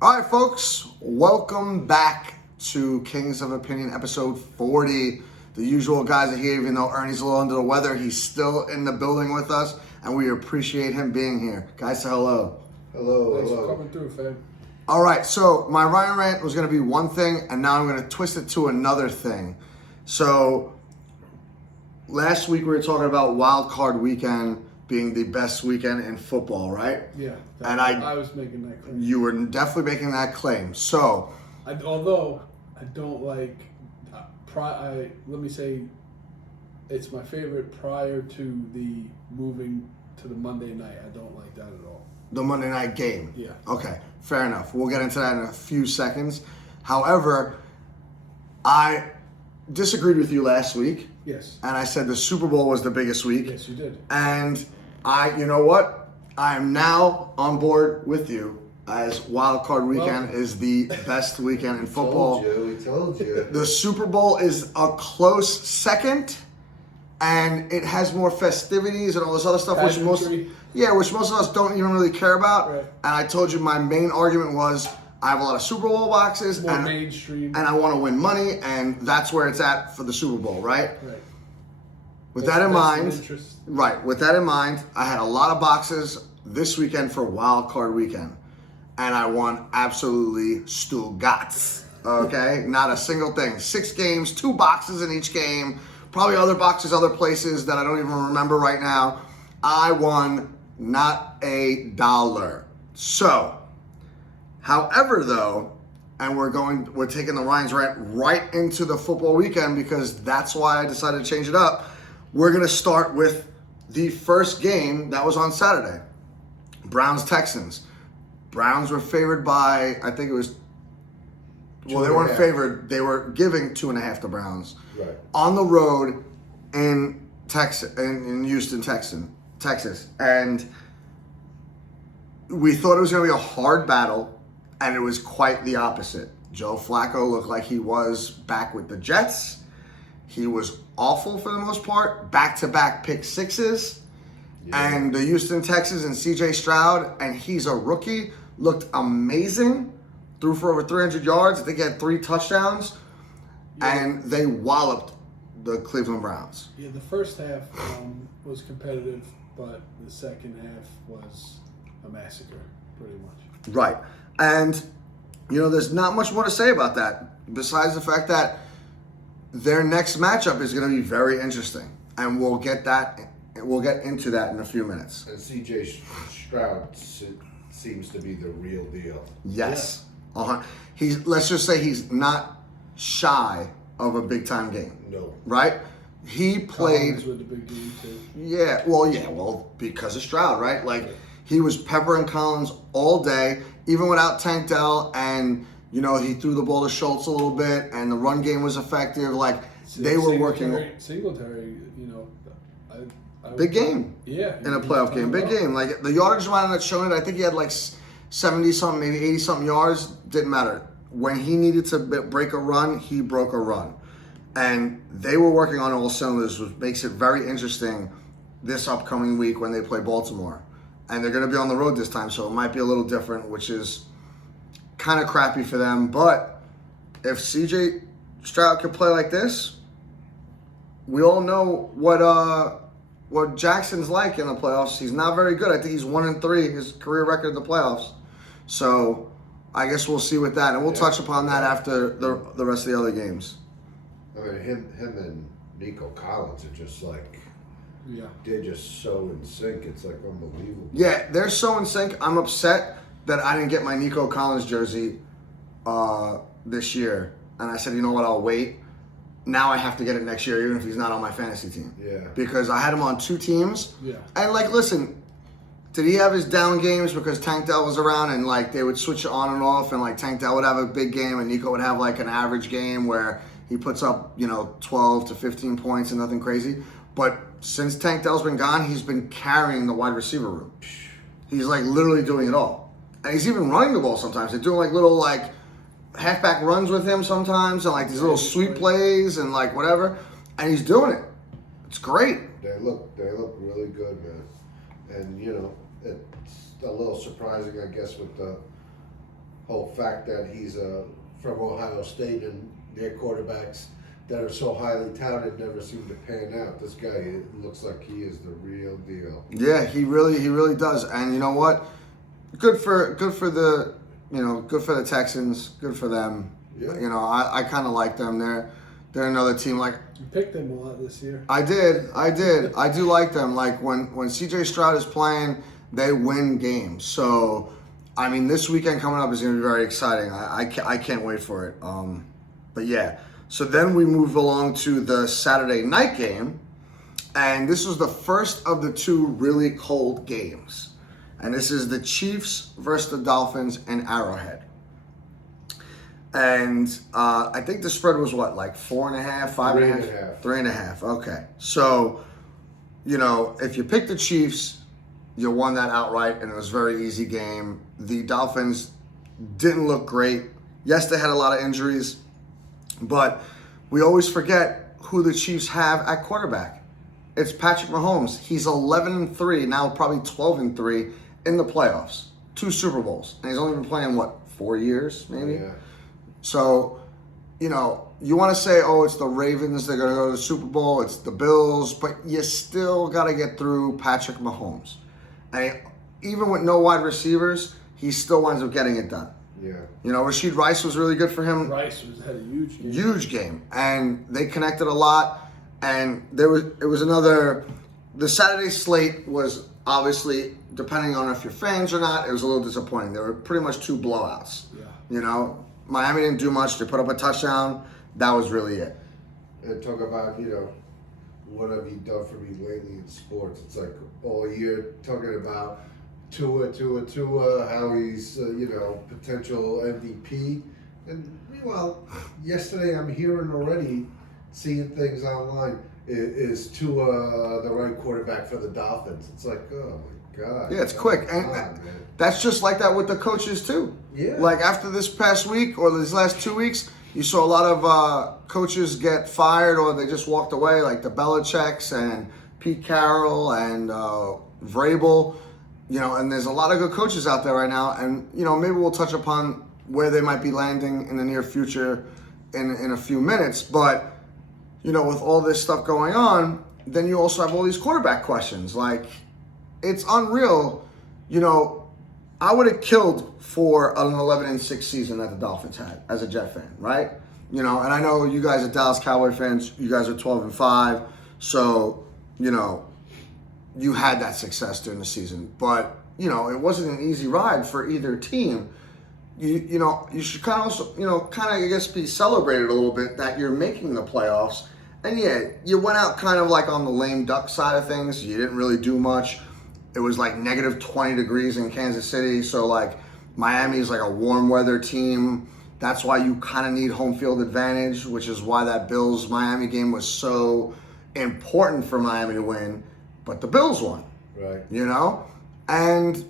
All right, folks, welcome back to Kings of Opinion, episode 40. The usual guys are here, even though Ernie's a little under the weather. He's still in the building with us, and we appreciate him being here. Guys, say hello. Hello. Thanks for coming through, fam. All right, so my Ryan rant was going to be one thing, and now I'm going to twist it to another thing. So last week we were talking about Wild Card Weekend being the best weekend in football, right? Yeah, And I was making that claim. You were definitely making that claim. So Although I don't like, let me say, it's my favorite prior to the moving to the Monday night. I don't like that at all. the Monday night game. Yeah. Okay, fair enough. We'll get into that in a few seconds. However, I disagreed with you last week, Yes. and I said the Super Bowl was the biggest week. Yes, you did. And you know what? I am now on board with you as Wild Card Weekend is the best weekend in football. We told you. The Super Bowl is a close second, and it has more festivities and all this other stuff, which most of us don't even really care about. Right. And I told you my main argument was I have a lot of Super Bowl boxes, More and mainstream. I want to win money, and that's where it's at for the Super Bowl, right? Right. With that in mind, Interest. right? With that in mind, I had a lot of boxes this weekend for Wild Card Weekend, and I won absolutely Stugats. Okay, not a single thing. 6 games, 2 boxes in each game. Probably other boxes, other places that I don't even remember right now. I won not a dollar. So, however, though, and we're taking the Ryan's rant right into the football weekend because that's why I decided to change it up. We're going to start with the first game that was on Saturday. Browns-Texans. Browns were favored by, I think it was, well, they weren't favored. They were giving 2.5 to Browns. Right. On the road in Texas, in Houston, Texas. And we thought it was going to be a hard battle, and it was quite the opposite. Joe Flacco looked like he was back with the Jets. He was awful for the most part. Back-to-back pick sixes. Yeah. And the Houston Texans and C.J. Stroud, and he's a rookie, looked amazing. Threw for over 300 yards. I think he had 3 touchdowns. Yeah. And they walloped the Cleveland Browns. Yeah, the first half was competitive, but the second half was a massacre, pretty much. Right. And, there's not much more to say about that besides the fact that their next matchup is going to be very interesting. And we'll get into that in a few minutes. And C.J. Stroud seems to be the real deal. Yes. Uh-huh. Let's just say he's not shy of a big-time game. No. Right? He played... Collins with the big game, too. Yeah, well, because of Stroud, right? Like, he was peppering Collins all day, even without Tank Dell, and, he threw the ball to Schultz a little bit, and the run game was effective. Like, they were working... Singletary, Big game. Yeah. In a playoff game. Big game. Like, the yardage might not showing it. I think he had, 70-something, maybe 80-something yards. Didn't matter. When he needed to break a run, he broke a run. And they were working on all cylinders, which makes it very interesting this upcoming week when they play Baltimore. And they're going to be on the road this time, so it might be a little different, which is kind of crappy for them. But if C.J. Stroud could play like this, we all know what Jackson's like in the playoffs. He's not very good. I think he's 1-3, his career record in the playoffs. So I guess we'll see with that. And we'll touch upon that after the rest of the other games. I mean, him and Nico Collins are just they're just so in sync. It's unbelievable. Yeah, they're so in sync. I'm upset that I didn't get my Nico Collins jersey this year. And I said, you know what, I'll wait. Now I have to get it next year, even if he's not on my fantasy team. Yeah. Because I had him on 2 teams. Yeah. And, listen, did he have his down games because Tank Dell was around and, they would switch it on and off and, Tank Dell would have a big game and Nico would have, an average game where he puts up, 12 to 15 points and nothing crazy. But since Tank Dell's been gone, he's been carrying the wide receiver room. He's, literally doing it all. And he's even running the ball sometimes. They're doing, little, halfback runs with him sometimes and these little sweep plays and whatever, and he's doing it. It's great. They look really good, man. And it's a little surprising, I guess, with the whole fact that he's from Ohio State and their quarterbacks that are so highly touted never seem to pan out. This guy, it looks like he is the real deal. Yeah, he really does. And you know what? Good for the good for the Texans. Good for them. Yeah. You know, I kind of like them. They're another team. Like, You picked them a lot this year. I did. I do like them. Like when C.J. Stroud is playing, they win games. So, I mean, this weekend coming up is going to be very exciting. I can't wait for it. But yeah. So then we move along to the Saturday night game, and this was the first of the two really cold games. And this is the Chiefs versus the Dolphins in Arrowhead. And I think the spread was what, like 4.5, 5.5? 3.5. Okay. So, if you pick the Chiefs, you won that outright, and it was a very easy game. The Dolphins didn't look great. Yes, they had a lot of injuries, but we always forget who the Chiefs have at quarterback. It's Patrick Mahomes. He's 11-3, now probably 12-3 in the playoffs. 2 Super Bowls. And he's only been playing, 4 years, maybe? Yeah. So, you want to say, it's the Ravens, they're going to go to the Super Bowl, it's the Bills, but you still got to get through Patrick Mahomes. And even with no wide receivers, he still winds up getting it done. Yeah. Rashid Rice was really good for him. Rice had a huge game. Huge game. And they connected a lot. And it was another, the Saturday slate was obviously, depending on if you're fans or not, it was a little disappointing. There were pretty much 2 blowouts. Yeah. Miami didn't do much. They put up a touchdown. That was really it. And talk about, what have you done for me lately in sports? It's like all year talking about Tua, how he's, potential MVP. And meanwhile, yesterday I'm hearing already, seeing things online, is Tua the right quarterback for the Dolphins? It's like, oh my God. Yeah, it's quick. And that's just like that with the coaches too. Yeah. Like after this past week or these last 2 weeks, you saw a lot of coaches get fired or they just walked away, like the Belichicks and Pete Carroll and Vrabel. And there's a lot of good coaches out there right now. And, maybe we'll touch upon where they might be landing in the near future in a few minutes. But, with all this stuff going on, then you also have all these quarterback questions. Like, it's unreal. I would have killed for an 11-6 season that the Dolphins had as a Jet fan, right? And I know you guys are Dallas Cowboy fans. You guys are 12-5. So, you had that success during the season. But, it wasn't an easy ride for either team. You should kind of also, I guess, be celebrated a little bit that you're making the playoffs. And yeah, you went out kind of like on the lame duck side of things. You didn't really do much. It was like negative 20 degrees in Kansas City. So like Miami is like a warm weather team. That's why you kind of need home field advantage, which is why that Bills-Miami game was so important for Miami to win. But the Bills won. Right. And,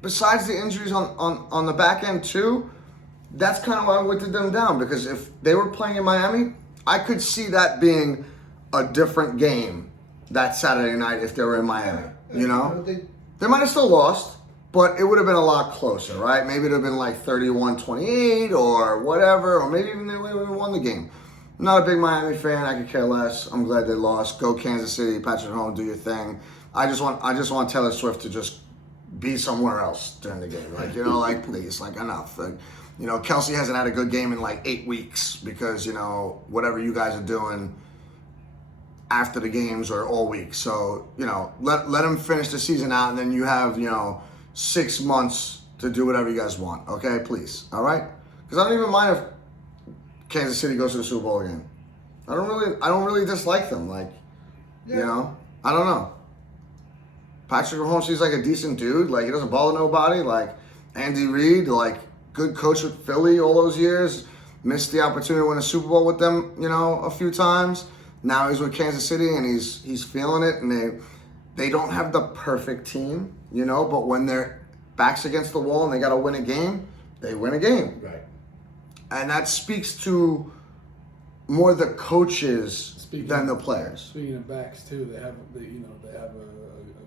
besides the injuries on the back end too, that's kind of why I weighted them down. Because if they were playing in Miami, I could see that being a different game that Saturday night if they were in Miami, They might have still lost, but it would have been a lot closer, right? Maybe it would have been like 31-28 or whatever, or maybe even they would have won the game. I'm not a big Miami fan. I could care less. I'm glad they lost. Go Kansas City, Patrick Mahomes, do your thing. I just want Taylor Swift to just be somewhere else during the game. Like, please, enough. Kelsey hasn't had a good game in like 8 weeks because, whatever you guys are doing after the games or all week. So, let him finish the season out and then you have, 6 months to do whatever you guys want. Okay, please. All right? Because I don't even mind if Kansas City goes to the Super Bowl again. I don't really dislike them. I don't know. Patrick Mahomes, he's like a decent dude. Like, he doesn't bother nobody. Like, Andy Reid, like, good coach with Philly all those years. Missed the opportunity to win a Super Bowl with them, a few times. Now he's with Kansas City and he's feeling it. And they don't have the perfect team, but when their backs against the wall and they got to win a game, they win a game. Right. And that speaks to more the coaches than the players. Speaking of backs too, they have a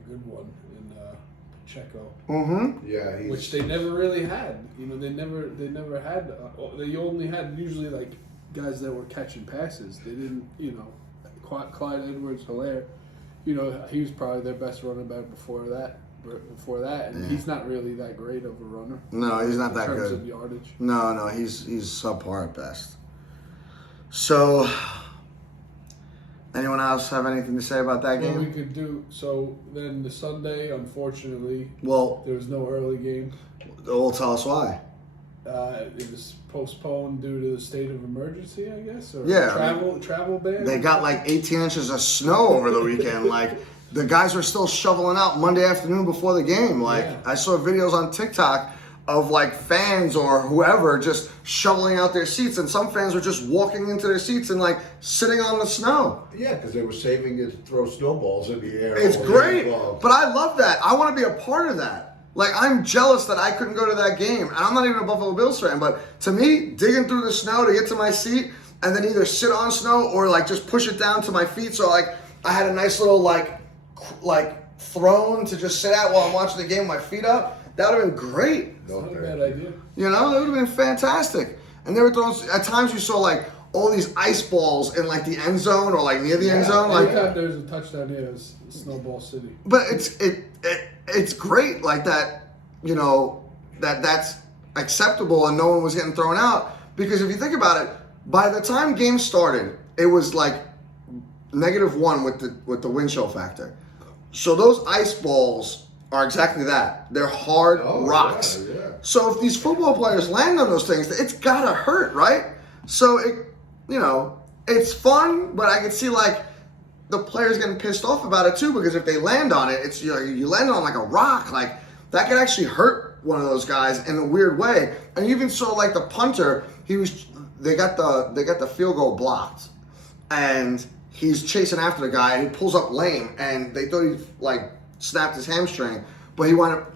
good one in Checo, Yeah, which they never really had. You know, they never had. They only had usually like guys that were catching passes. They didn't, you know, Clyde Edwards-Helaire. You know, he was probably their best running back before that. And he's not really that great of a runner. No, he's not that in terms good. of yardage. No, he's subpar at best. So, anyone else have anything to say about that Well, we game? could do so. Then the Sunday, unfortunately, Well, there was no early game. will tell us why. It was postponed due to the state of emergency, I guess, or Yeah, travel ban. They got like 18 inches of snow over the weekend. Like, the guys were still shoveling out Monday afternoon before the game. Like, Yeah. I saw videos on TikTok of like fans or whoever just shoveling out their seats, and some fans were just walking into their seats and like sitting on the snow. Yeah, because they were saving it to throw snowballs in the air. It's all great, day long. but I love that. I want to be a part of that. Like, I'm jealous that I couldn't go to that game. And I'm not even a Buffalo Bills fan, but to me, digging through the snow to get to my seat and then either sit on snow or like just push it down to my feet. So like I had a nice little like throne to just sit at while I'm watching the game with my feet up. That would have been great. It's not a bad idea. You know, that would have been fantastic. And they were throwing, at times you saw like all these ice balls in like the end zone or like near the end zone. Like, Anytime there's a touchdown here, it's Snowball City. but it's great like that, you know, that's acceptable and no one was getting thrown out. Because if you think about it, by the time game started, it was like -1 with the wind chill factor. So those ice balls are exactly that. They're hard rocks. Yeah. So if these football players land on those things, it's gotta hurt, right? So it's fun, but I could see like the players getting pissed off about it too, because if they land on it, it's you land on like a rock, like that could actually hurt one of those guys in a weird way. And you even saw like the punter, they got the field goal blocked, and he's chasing after the guy, and he pulls up lame, and they thought he like snapped his hamstring, but he wound up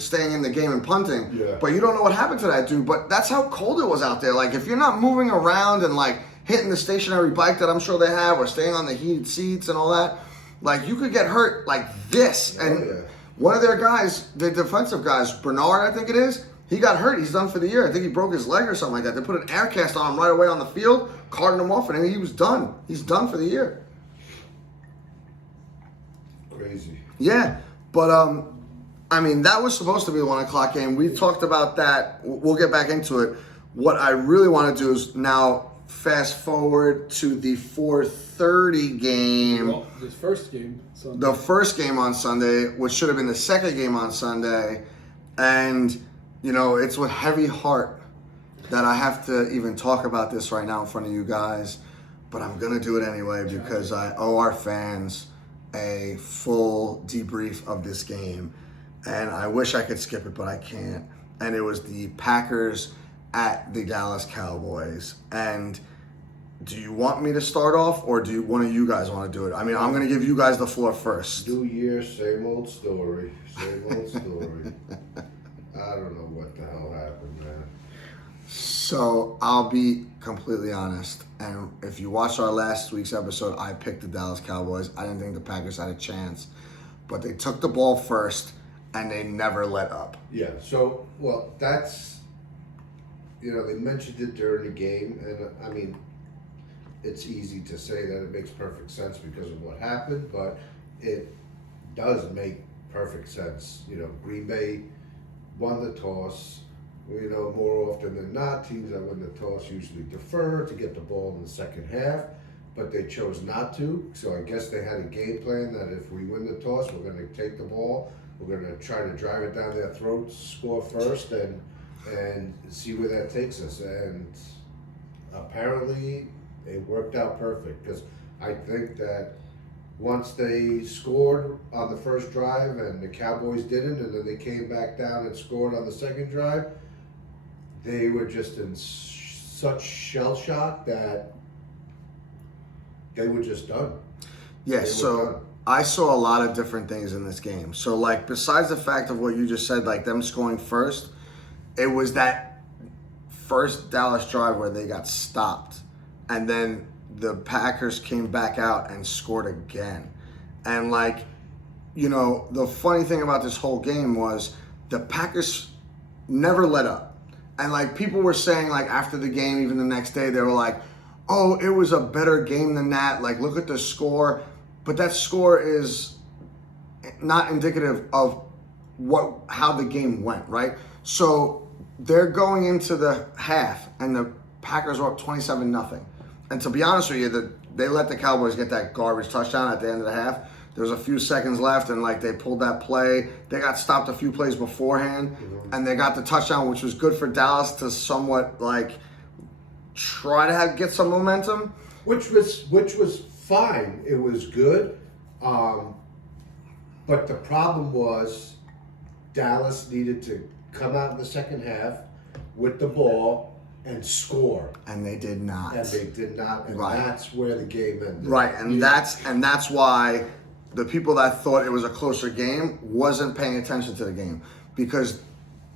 staying in the game and punting. Yeah. But you don't know what happened to that dude. But that's how cold it was out there. Like, if you're not moving around and like hitting the stationary bike that I'm sure they have, or staying on the heated seats and all that, like you could get hurt like this. And one of their guys, the defensive guys, Bernard, I think it is, he got hurt. He's done for the year. I think he broke his leg or something like that. They put an air cast on him right away on the field, carted him off, and he was done. He's done for the year. Crazy. Yeah, but I mean, that was supposed to be a 1 o'clock game. We talked about that. We'll get back into it. What I really want to do is now fast forward to the 4:30 game. Well, this first game. Sunday. The first game on Sunday, which should have been the second game on Sunday. And, you know, it's with heavy heart that I have to even talk about this right now in front of you guys. But I'm going to do it anyway because I owe our fans a full debrief of this game. And I wish I could skip it, but I can't. And it was the Packers at the Dallas Cowboys. And do you want me to start off, or do one of you guys want to do it? I mean, I'm going to give you guys the floor first. New year, same old story. Same old story. I don't know what the hell happened, man. So I'll be completely honest. And if you watched our last week's episode, I picked the Dallas Cowboys. I didn't think the Packers had a chance. But they took the ball first, and they never let up. Yeah, so, well, that's, you know, they mentioned it during the game, and I mean, it's easy to say that it makes perfect sense because of what happened, but it does make perfect sense. You know, Green Bay won the toss. You know, more often than not, teams that win the toss usually defer to get the ball in the second half, but they chose not to. So I guess they had a game plan that if we win the toss, we're going to take the ball. We're going to try to drive it down their throats, score first, and see where that takes us. And apparently, it worked out perfect because I think that once they scored on the first drive and the Cowboys didn't, and then they came back down and scored on the second drive, they were just in such shell shock that they were just done. Yeah, so I saw a lot of different things in this game. So, like, besides the fact of what you just said, like them scoring first, it was that first Dallas drive where they got stopped. And then the Packers came back out and scored again. And, like, the funny thing about this whole game was the Packers never let up. And like people were saying, like after the game, even the next day, they were like, oh, it was a better game than that. Like, look at the score. But that score is not indicative of how the game went, right? So they're going into the half, and the Packers are up 27-0. And to be honest with you, they let the Cowboys get that garbage touchdown at the end of the half. There was a few seconds left, and like they pulled that play. They got stopped a few plays beforehand, and they got the touchdown, which was good for Dallas to somewhat like try to get some momentum. Which was fine. It was good. But the problem was Dallas needed to come out in the second half with the ball and score. And they did not. And they did not. And Right. that's where the game ended. Right, and that's why the people that thought it was a closer game wasn't paying attention to the game, because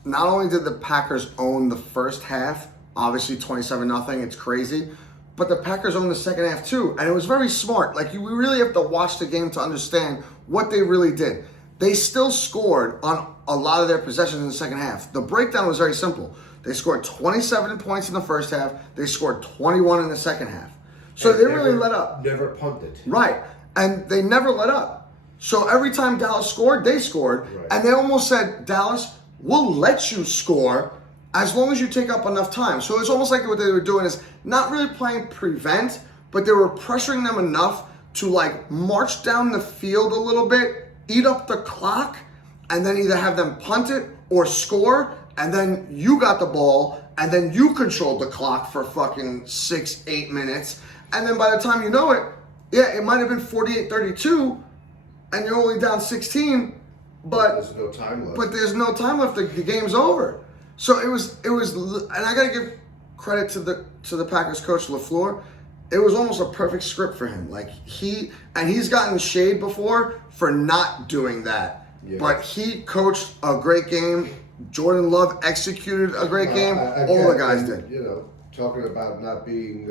not only did the Packers own the first half, obviously 27-0, it's crazy, but the Packers owned the second half too, and it was very smart. Like we really have to watch the game to understand what they really did. They still scored on a lot of their possessions in the second half. The breakdown was very simple. They scored 27 points in the first half. They scored 21 in the second half. So And they really let up. Never punted. Right. And they never let up. So every time Dallas scored, they scored. Right. And they almost said, Dallas, we'll let you score as long as you take up enough time. So it's almost like what they were doing is not really playing prevent, but they were pressuring them enough to like march down the field a little bit, eat up the clock, and then either have them punt it or score, and then you got the ball, and then you controlled the clock for fucking 6-8 minutes. And then by the time you know it, yeah, it might have been 48-32, and you're only down 16, but There's no time left. But there's no time left. The game's over. So it was, and I gotta give credit to the Packers coach LaFleur. It was almost a perfect script for him. Like he's gotten shade before for not doing that, Yeah. but he coached a great game. Jordan Love executed a great game. All the guys did. Talking about not being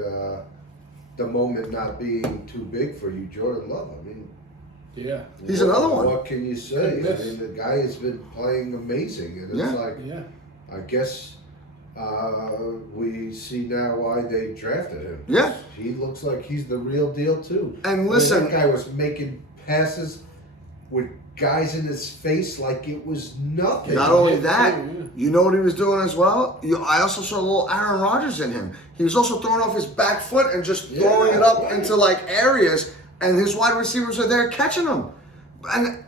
the moment not being too big for you, Jordan Love. I mean, Yeah. He's another one. What can you say? Yes. I mean, the guy has been playing amazing, and it's Yeah. like, Yeah. I guess we see now why they drafted him. Yeah. He looks like he's the real deal too. And I mean, listen- that guy was making passes with guys in his face like it was nothing. Not only Yeah, that, yeah. you know what he was doing as well? I also saw a little Aaron Rodgers in him. He was also throwing off his back foot and just throwing it up into like areas, and his wide receivers are there catching them. And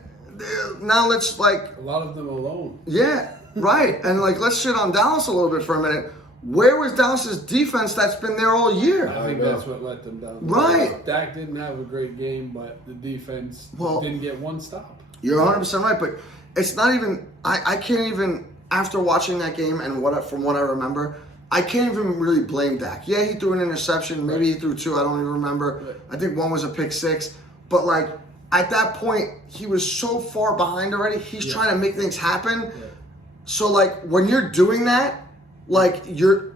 now let's like, A lot of them alone. yeah, right. And like, let's shit on Dallas a little bit for a minute. Where was Dallas's defense that's been there all year? I think that's what let them down. Right. Dak didn't have a great game, but the defense didn't get one stop. You're 100% right, but it's not even. I can't even, after watching that game and from what I remember, I can't even really blame Dak. Yeah, he threw an interception. Maybe he threw two. I don't even remember. Right. I think one was a pick six. But like at that point, he was so far behind already. He's trying to make things happen. Yeah. So like when you're doing that, like you're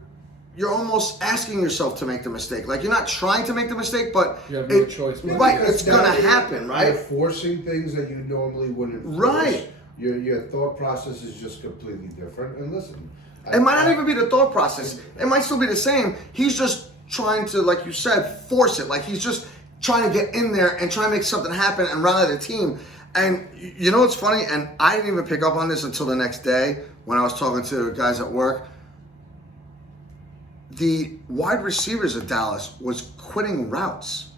almost asking yourself to make the mistake. Like you're not trying to make the mistake, but You have no choice. Right, Because it's gonna now happen, right? You're forcing things that you normally wouldn't force. Right. Your thought process is just completely different. And listen, It might not even be the thought process. It might still be the same. He's just trying to, like you said, force it. Like he's just trying to get in there and try to make something happen and rally the team. And you know what's funny? And I didn't even pick up on this until the next day when I was talking to guys at work. The wide receivers of Dallas was quitting routes.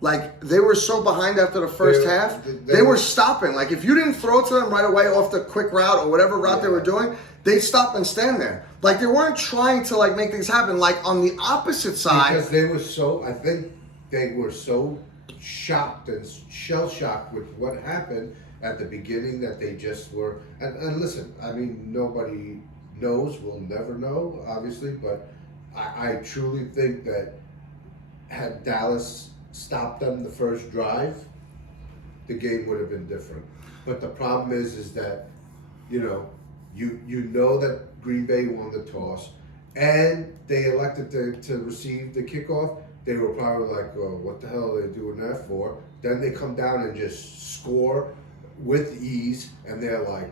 Like they were so behind after the first half, they were stopping. Like if you didn't throw to them right away off the quick route or whatever route they were doing, they'd stop and stand there. Like they weren't trying to like make things happen. Like on the opposite side, because they were so, I think they were so shocked and shell shocked with what happened at the beginning that they just were. And listen, I mean, nobody knows, we'll never know, obviously, but I truly think that had Dallas stopped them the first drive, the game would have been different. But the problem is that, you know that Green Bay won the toss, and they elected to receive the kickoff. They were probably like, "Oh, what the hell are they doing that for?" Then they come down and just score with ease, and they're like,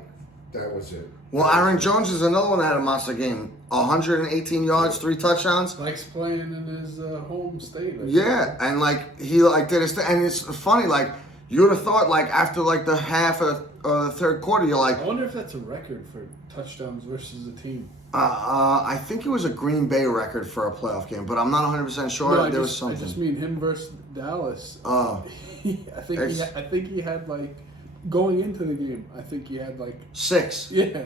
that was it. Well, Aaron Jones is another one that had a monster game. 118 yards, 3 touchdowns. Likes playing in his home state. Yeah, and like he like did his thing, and it's funny. Like you would have thought, like after like the half of the third quarter, you're like, I wonder if that's a record for touchdowns versus a team. I think it was a Green Bay record for a playoff game, but I'm not 100% sure. No, There was something. I just mean him versus Dallas. Oh, I think he had like going into the game. I think he had like 6. yeah.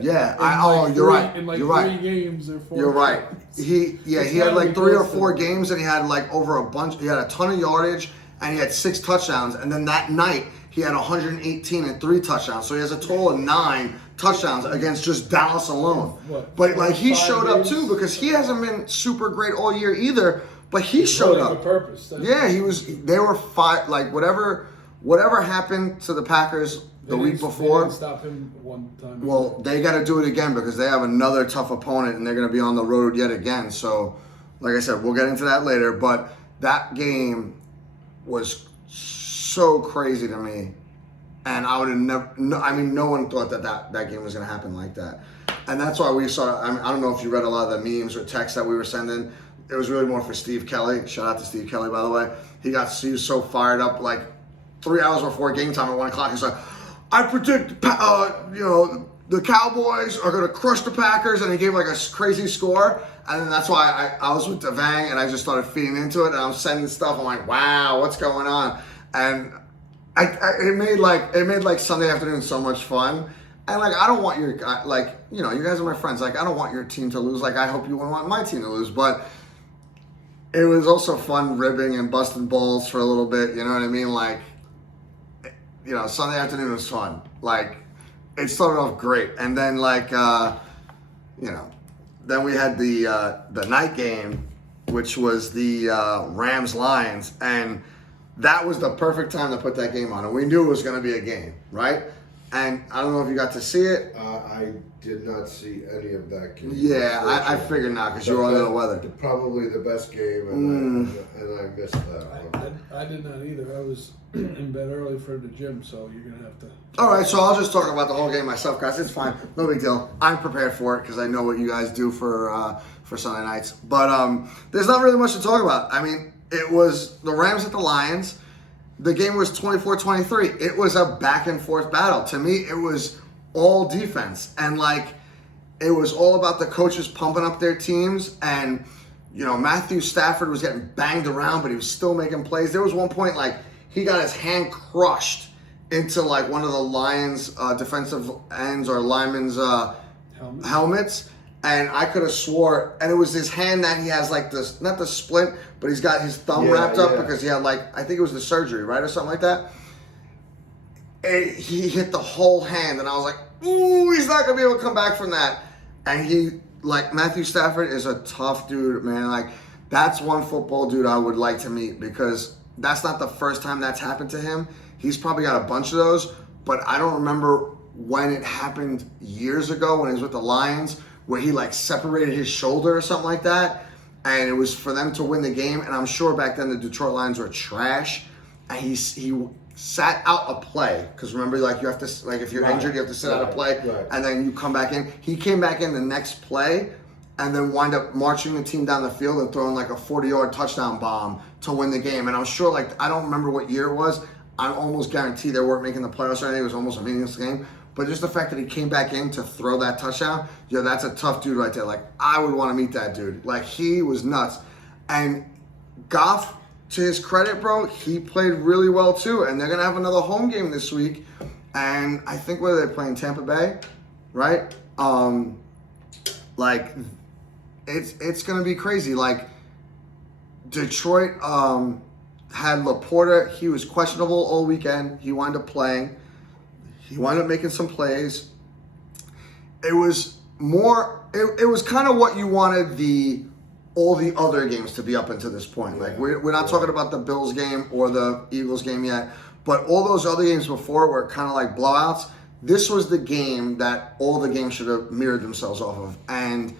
You're right. In like You're 3 right. games or 4. You're right. He had like 3 or 4 games, and he had like over a bunch. He had a ton of yardage, and he had 6 touchdowns. And then that night, he had 118 and 3 touchdowns. So he has a total of 9 touchdowns against just Dallas alone. What, but like he 5 showed up games? too, because he hasn't been super great all year either. But he showed Running up. with purpose. Yeah, he was. They were like whatever happened to the Packers the week before. They didn't stop him one time. Well, they got to do it again because they have another tough opponent and they're going to be on the road yet again. So, like I said, we'll get into that later. But that game was so crazy to me. And I would have never, no one thought that game was going to happen like that. And that's why we saw, I don't know if you read a lot of the memes or texts that we were sending. It was really more for Steve Kelly. Shout out to Steve Kelly, by the way. He was so fired up, like 3 hours before game time at 1 o'clock. He's like, I predict, the Cowboys are going to crush the Packers, and he gave like a crazy score. And then that's why I was with Devang, and I just started feeding into it, and I'm sending stuff. I'm like, wow, what's going on? And it made like Sunday afternoon so much fun. And like, I don't want you guys are my friends. Like, I don't want your team to lose. Like, I hope you wouldn't want my team to lose, but it was also fun ribbing and busting balls for a little bit. You know what I mean? Like, Sunday afternoon was fun. Like, it started off great. And then, then we had the night game, which was the Rams-Lions. And that was the perfect time to put that game on. And we knew it was going to be a game, right? And I don't know if you got to see it. I did not see any of that game. Yeah, I figured not because you were under the weather. Probably the best game, and I missed that one. I did not either. I was in bed early for the gym, so you're going to have to... All right, so I'll just talk about the whole game myself, guys. It's fine. No big deal. I'm prepared for it because I know what you guys do for Sunday nights. But there's not really much to talk about. I mean, it was the Rams at the Lions. The game was 24-23. It was a back-and-forth battle. To me, it was all defense. And, it was all about the coaches pumping up their teams. And, Matthew Stafford was getting banged around, but he was still making plays. There was one point, he got his hand crushed into, one of the Lions' defensive ends or linemen's helmets. And I could have swore, and it was his hand that he has this, not the splint, but he's got his thumb wrapped up because he had I think it was the surgery, right? Or something like that. And he hit the whole hand, and I was like, ooh, he's not going to be able to come back from that. And Matthew Stafford is a tough dude, man. That's one football dude I would like to meet because that's not the first time that's happened to him. He's probably got a bunch of those, but I don't remember when it happened years ago when he was with the Lions, where he separated his shoulder or something like that, and it was for them to win the game. And I'm sure back then the Detroit Lions were trash, and he sat out a play because remember, you have to if you're injured, you have to sit out a play, and then you come back in. He came back in the next play, and then wind up marching the team down the field and throwing a 40-yard touchdown bomb to win the game. And I'm sure I don't remember what year it was. I almost guarantee they weren't making the playoffs or anything. It was almost a meaningless game. But just the fact that he came back in to throw that touchdown, that's a tough dude right there. I would want to meet that dude. He was nuts. And Goff, to his credit, bro, he played really well too. And they're going to have another home game this week. And I think whether they're playing Tampa Bay, right? It's going to be crazy. Detroit had Laporta. He was questionable all weekend. He wound up playing. He wound up making some plays. It was more. It was kind of what you wanted all the other games to be up until this point. We're not talking about the Bills game or the Eagles game yet, but all those other games before were kind of like blowouts. This was the game that all the games should have mirrored themselves off of, and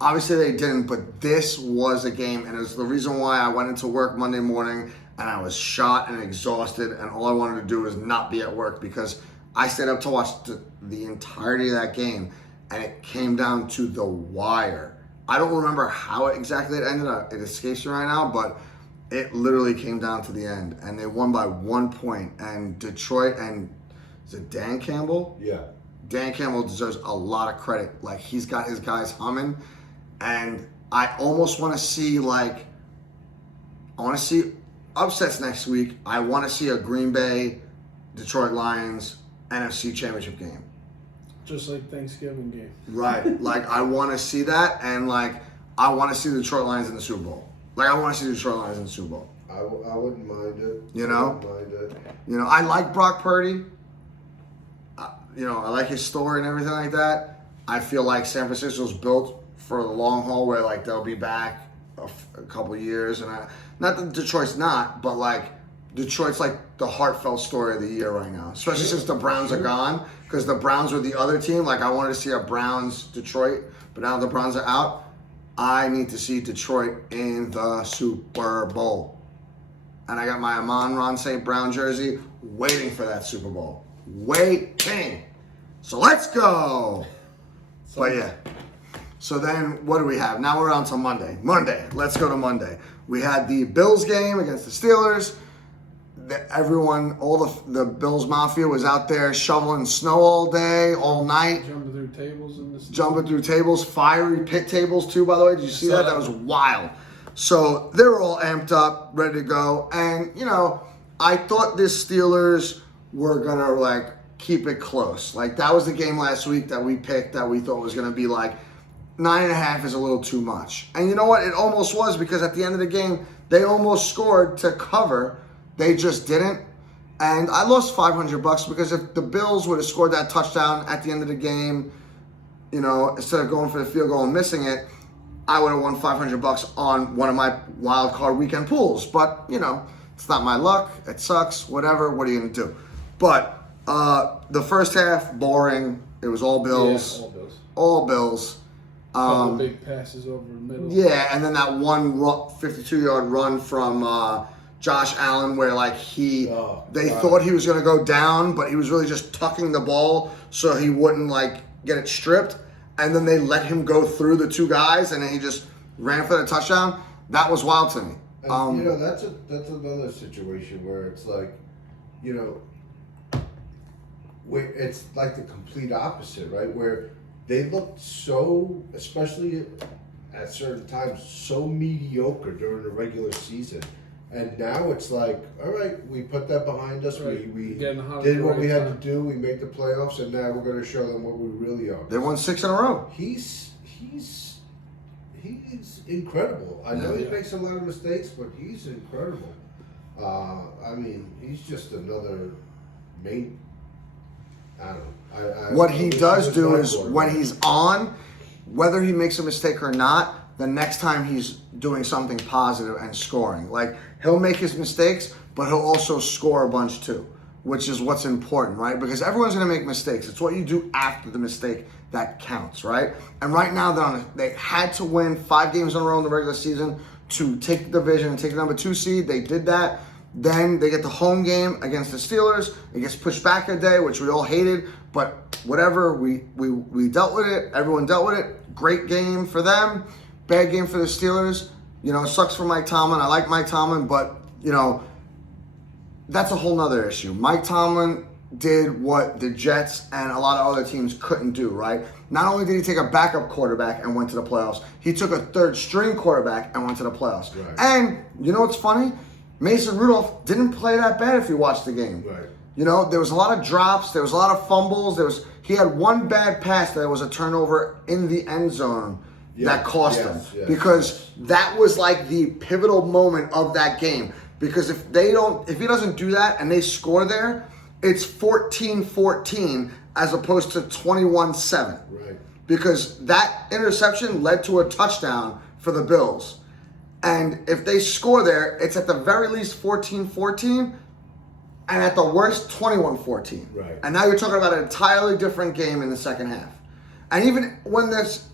obviously they didn't. But this was a game, and it was the reason why I went into work Monday morning and I was shot and exhausted, and all I wanted to do was not be at work because I stayed up to watch the entirety of that game, and it came down to the wire. I don't remember how exactly it ended up. It escapes me right now, but it literally came down to the end, and they won by 1 point. And Detroit, and is it Dan Campbell? Yeah. Dan Campbell deserves a lot of credit. Like, he's got his guys humming, and I almost want to see upsets next week. I want to see a Green Bay, Detroit Lions NFC Championship game. Just like Thanksgiving game. Right. Like, I want to see that, and I want to see the Detroit Lions in the Super Bowl. I want to see the Detroit Lions in the Super Bowl. I wouldn't mind it. You know? I wouldn't mind it. I like Brock Purdy. I like his story and everything like that. I feel like San Francisco's built for the long haul, where they'll be back a couple of years, and not that Detroit's not, but Detroit's the heartfelt story of the year right now, especially since the Browns are gone, because the Browns were the other team. I wanted to see a Browns Detroit, but now the Browns are out. I need to see Detroit in the Super Bowl, and I got my Amon-Ra St. Brown jersey waiting for that Super Bowl. Waiting. So let's go. But yeah. So then what do we have? Now we're on to Monday. Let's go to Monday. We had the Bills game against the Steelers. All the Bills Mafia was out there shoveling snow all day, all night. Jumping through tables in this. Jumping through tables, fiery pit tables too, by the way. Did you see that? That was wild. So they were all amped up, ready to go. And, I thought this Steelers were going to, keep it close. That was the game last week that we picked that we thought was going to be 9.5 is a little too much. And you know what? It almost was, because at the end of the game, they almost scored to cover. They just didn't. And I lost $500 because if the Bills would have scored that touchdown at the end of the game, instead of going for the field goal and missing it, I would have won $500 on one of my wild card weekend pools. But, it's not my luck. It sucks. Whatever. What are you going to do? But the first half, boring. It was all Bills. Yeah, all Bills. All Bills. Couple big passes over the middle. Yeah, and then that one 52-yard run from Josh Allen where they thought he was going to go down, but he was really just tucking the ball so he wouldn't get it stripped. And then they let him go through the two guys, and then he just ran for the touchdown. That was wild to me. And, that's another situation where it's where it's the complete opposite, right? Where they looked so, especially at certain times, so mediocre during the regular season. And now it's all right, we put that behind us. Right. We did what we had to do. We made the playoffs, and now we're going to show them what we really are. They won 6 in a row. He's incredible. I know he makes a lot of mistakes, but he's incredible. He's just another main. I don't know. What he does do is when he's on, whether he makes a mistake or not, the next time he's doing something positive and scoring. He'll make his mistakes, but he'll also score a bunch too, which is what's important, right? Because everyone's going to make mistakes. It's what you do after the mistake that counts, right? And right now, they had to win 5 games in a row in the regular season to take the division and take the number 2 seed. They did that. Then they get the home game against the Steelers. It gets pushed back a day, which we all hated. But whatever, we dealt with it. Everyone dealt with it. Great game for them. Bad game for the Steelers. It sucks for Mike Tomlin. I like Mike Tomlin, but, that's a whole nother issue. Mike Tomlin did what the Jets and a lot of other teams couldn't do, right? Not only did he take a backup quarterback and went to the playoffs, he took a third-string quarterback and went to the playoffs. Right. And you know what's funny? Mason Rudolph didn't play that bad if you watched the game. Right. There was a lot of drops. There was a lot of fumbles. He had one bad pass that was a turnover in the end zone that cost him. Yes, because that was the pivotal moment of that game. Because if he doesn't do that and they score there, it's 14-14 as opposed to 21-7. Right. Because that interception led to a touchdown for the Bills. And if they score there, it's at the very least 14-14, and at the worst 21-14. Right. And now you're talking about an entirely different game in the second half. And even as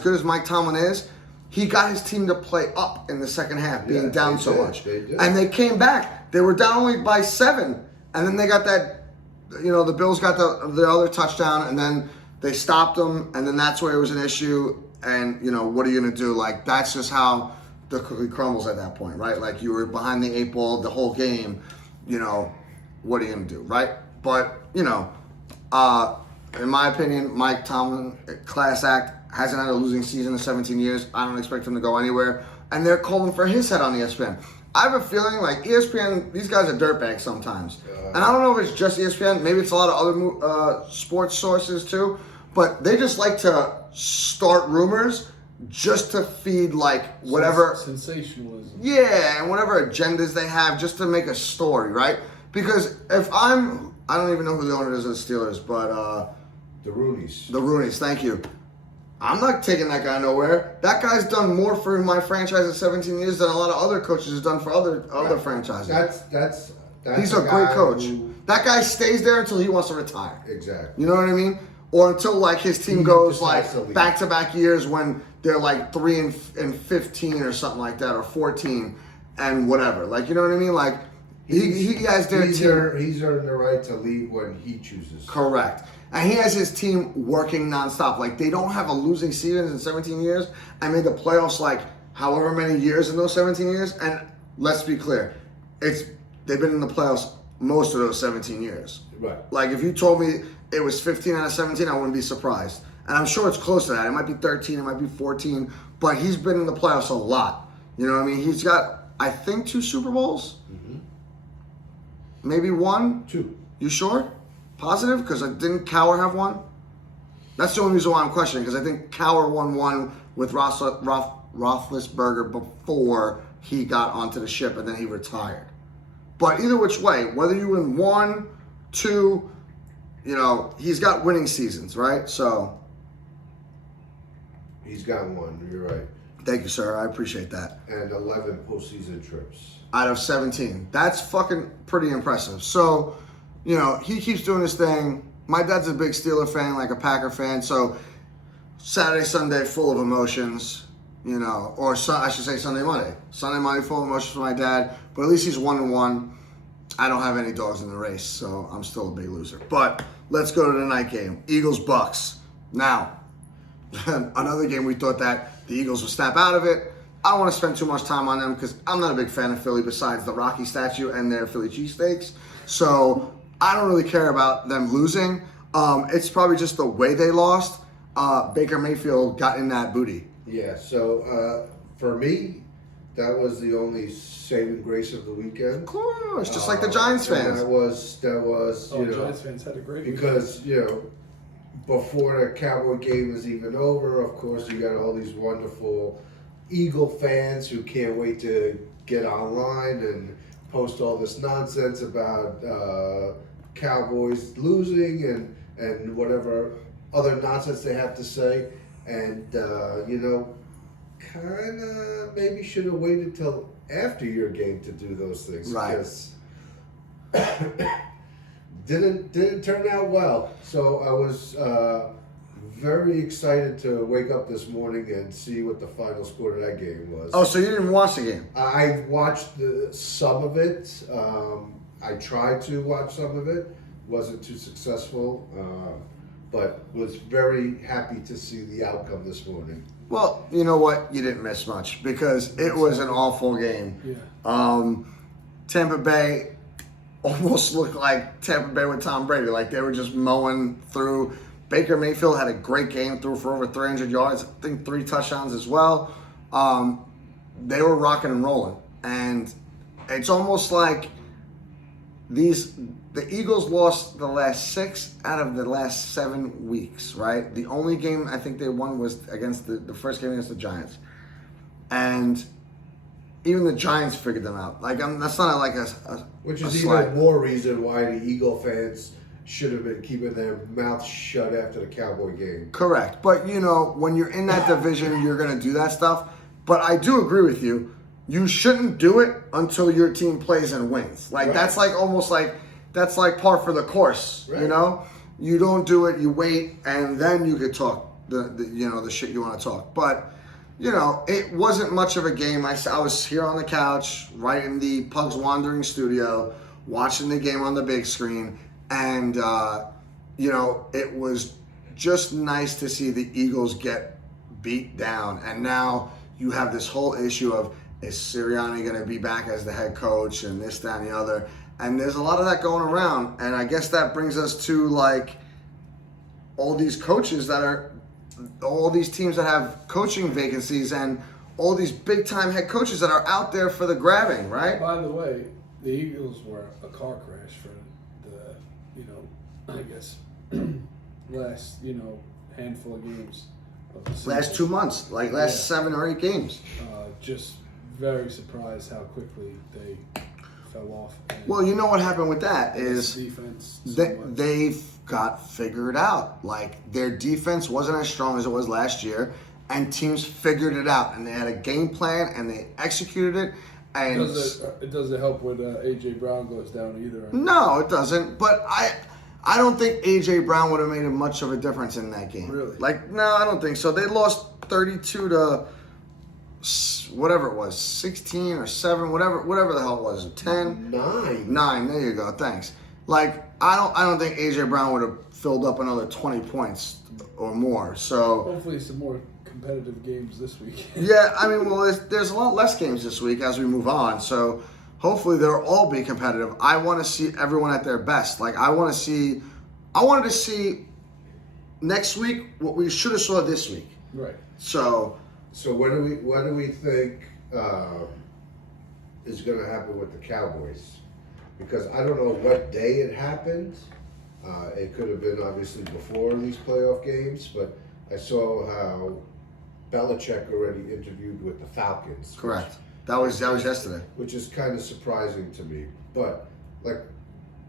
good as Mike Tomlin is, he got his team to play up in the second half, being down so much. They did. And they came back. They were down only by 7, and then they got that the Bills got the other touchdown, and then they stopped them, and then that's where it was an issue. And what are you gonna do? Like, that's just how the cookie crumbles at that point, right? Like, you were behind the 8 ball the whole game. What are you gonna do, right? But in my opinion, Mike Tomlin, class act, hasn't had a losing season in 17 years. I don't expect him to go anywhere. And they're calling for his head on ESPN. I have a feeling like ESPN, these guys are dirtbags sometimes. And I don't know if it's just ESPN. Maybe it's a lot of other sports sources too. But they just like to start rumors just to feed like whatever. Sensationalism. Yeah, and whatever agendas they have just to make a story, right? Because if I don't even know who the owner is of the Steelers, but the Rooneys. The Rooneys, thank you. I'm not taking that guy nowhere. That guy's done more for my franchise in 17 years than a lot of other coaches have done for other franchises. That's He's a great coach. That guy stays there until he wants to retire. Exactly. You know what I mean? Or until like his team goes like back-to-back years when they're like 3-15 or something like that, or 14 and whatever. Like, you know what I mean? Like he has their team. He's earned the right to leave when he chooses. Correct. And he has his team working nonstop. Like, they don't have a losing season in 17 years. I made the playoffs like however many years in those 17 years. And let's be clear, they've been in the playoffs most of those 17 years. Right. Like, if you told me it was 15 out of 17, I wouldn't be surprised. And I'm sure it's close to that. It might be 13, it might be 14, but he's been in the playoffs a lot. You know what I mean? He's got, I think, 2 Super Bowls. Mm-hmm. Maybe 1. 2. You sure? Positive? Because didn't Cowher have 1? That's the only reason why I'm questioning, because I think Cowher won 1 with Roethlisberger before he got onto the ship and then he retired. But either which way, whether you win 1, 2, he's got winning seasons, right? So he's got 1. You're right. Thank you, sir. I appreciate that. And 11 postseason trips out of 17. That's fucking pretty impressive. So, he keeps doing his thing. My dad's a big Steeler fan, like a Packer fan. So Saturday, Sunday, full of emotions. Or I should say Sunday, Monday. Sunday, Monday, full of emotions for my dad. But at least he's 1-1. I don't have any dogs in the race, so I'm still a big loser. But let's go to the night game. Eagles-Bucks. Now, another game we thought that the Eagles would snap out of it. I don't want to spend too much time on them because I'm not a big fan of Philly besides the Rocky statue and their Philly cheesesteaks. So I don't really care about them losing. It's probably just the way they lost. Baker Mayfield got in that booty. Yeah, so for me, that was the only saving grace of the weekend. Of course, just like the Giants fans. That was Giants fans had a great because before the Cowboy game is even over, of course you got all these wonderful Eagle fans who can't wait to get online and post all this nonsense about Cowboys losing and whatever other nonsense they have to say. And, kind of maybe should have waited till after your game to do those things. Right. Because didn't turn out well. So I was very excited to wake up this morning and see what the final score of that game was. Oh, so you didn't watch the game? I watched some of it. I tried to watch some of it. Wasn't too successful. But was very happy to see the outcome this morning. Well, you know what? You didn't miss much because it was an awful game. Yeah. Tampa Bay almost looked like Tampa Bay with Tom Brady. Like they were just mowing through. Baker Mayfield had a great game, threw for over 300 yards. I think 3 touchdowns as well. They were rocking and rolling. And it's almost like the Eagles lost the last 6 out of the last 7 weeks, right? The only game I think they won was against the first game against the Giants. And even the Giants figured them out. Like, that's not like a Which is slight. even more reason why the Eagle fans should have been keeping their mouths shut after the Cowboy game. Correct. But, when you're in that division, you're going to do that stuff. But I do agree with you. You shouldn't do it until your team plays and wins. Like, that's like almost like, that's like par for the course, right. You don't do it, you wait, and then you could talk the shit you want to talk. But, it wasn't much of a game. I was here on the couch, right in the Pugs Wandering studio, watching the game on the big screen, And, it was just nice to see the Eagles get beat down. And now you have this whole issue of, is Sirianni going to be back as the head coach and this, that, and the other? And there's a lot of that going around. And I guess that brings us to, all these coaches all these teams that have coaching vacancies and all these big-time head coaches that are out there for the grabbing, right? By the way, the Eagles were a car crash for the, I guess, last, handful of games of the season. Last 2 months, last 7 or 8 games. Just very surprised how quickly they fell off. And Well, you know what happened with that is defense. they've got figured out. Their defense wasn't as strong as it was last year, and teams figured it out, and they had a game plan and they executed it. And it doesn't help when AJ Brown goes down either. no, it doesn't. But I don't think AJ Brown would have made much of a difference in that game. Really? No, I don't think so. They lost 32 to whatever it was, 16 or 7, whatever the hell it was, 10, 9. There you go. Thanks. I don't think AJ Brown would have filled up another 20 points or more. So Hopefully, some more competitive games this week. yeah, there's a lot less games this week as we move on. So hopefully they'll all be competitive. I want to see everyone at their best. I wanted to see next week what we should have saw this week. Right. So what do we think is going to happen with the Cowboys? Because I don't know what day it happened. It could have been obviously before these playoff games, but I saw how Belichick already interviewed with the Falcons. correct. That was yesterday. Which is kind of surprising to me. But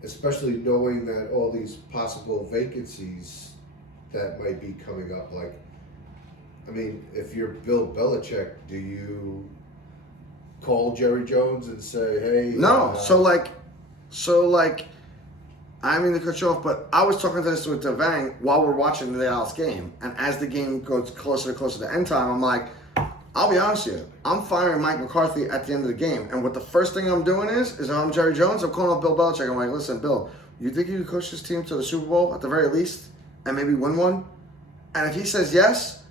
especially knowing that all these possible vacancies that might be coming up, if you're Bill Belichick, do you call Jerry Jones and say, hey? No. I mean to cut you off, but I was talking to this with Devang while we're watching the Dallas game, and as the game goes closer to end time, I'm like, I'll be honest with you, I'm firing Mike McCarthy at the end of the game, and what the first thing I'm doing is if I'm Jerry Jones, I'm calling up Bill Belichick. I'm like, listen, Bill, you think you could coach this team to the Super Bowl at the very least, and maybe win one? And if he says yes,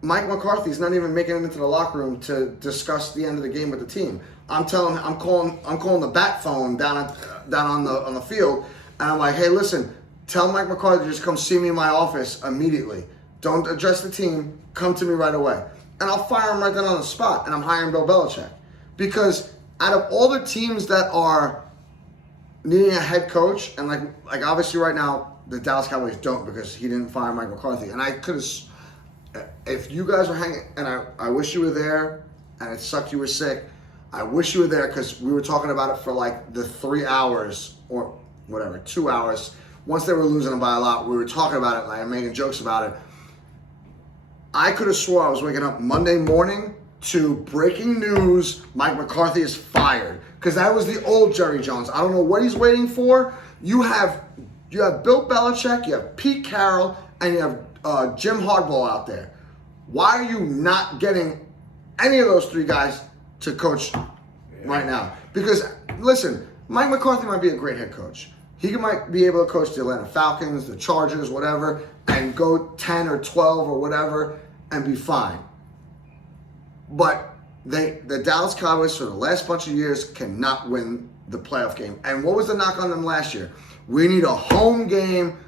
Mike McCarthy's not even making it into the locker room to discuss the end of the game with the team. I'm calling the bat phone down on the field, and I'm like, hey, listen, tell Mike McCarthy to just come see me in my office immediately. Don't address the team. Come to me right away, and I'll fire him right then on the spot. And I'm hiring Bill Belichick because out of all the teams that are needing a head coach, and like obviously right now the Dallas Cowboys don't because he didn't fire Mike McCarthy, and I could have. If you guys were hanging, and I wish you were there, and it sucked you were sick. I wish you were there because we were talking about it for the 3 hours or whatever, 2 hours. Once they were losing them by a lot, we were talking about it, making jokes about it. I could have swore I was waking up Monday morning to breaking news, Mike McCarthy is fired. Because that was the old Jerry Jones. I don't know what he's waiting for. You have Bill Belichick, you have Pete Carroll, and you have Jim Harbaugh out there. Why are you not getting any of those 3 guys to coach right now? Because, listen, Mike McCarthy might be a great head coach. He might be able to coach the Atlanta Falcons, the Chargers, whatever, and go 10 or 12 or whatever and be fine. But the Dallas Cowboys for the last bunch of years cannot win the playoff game. And what was the knock on them last year? We need a home game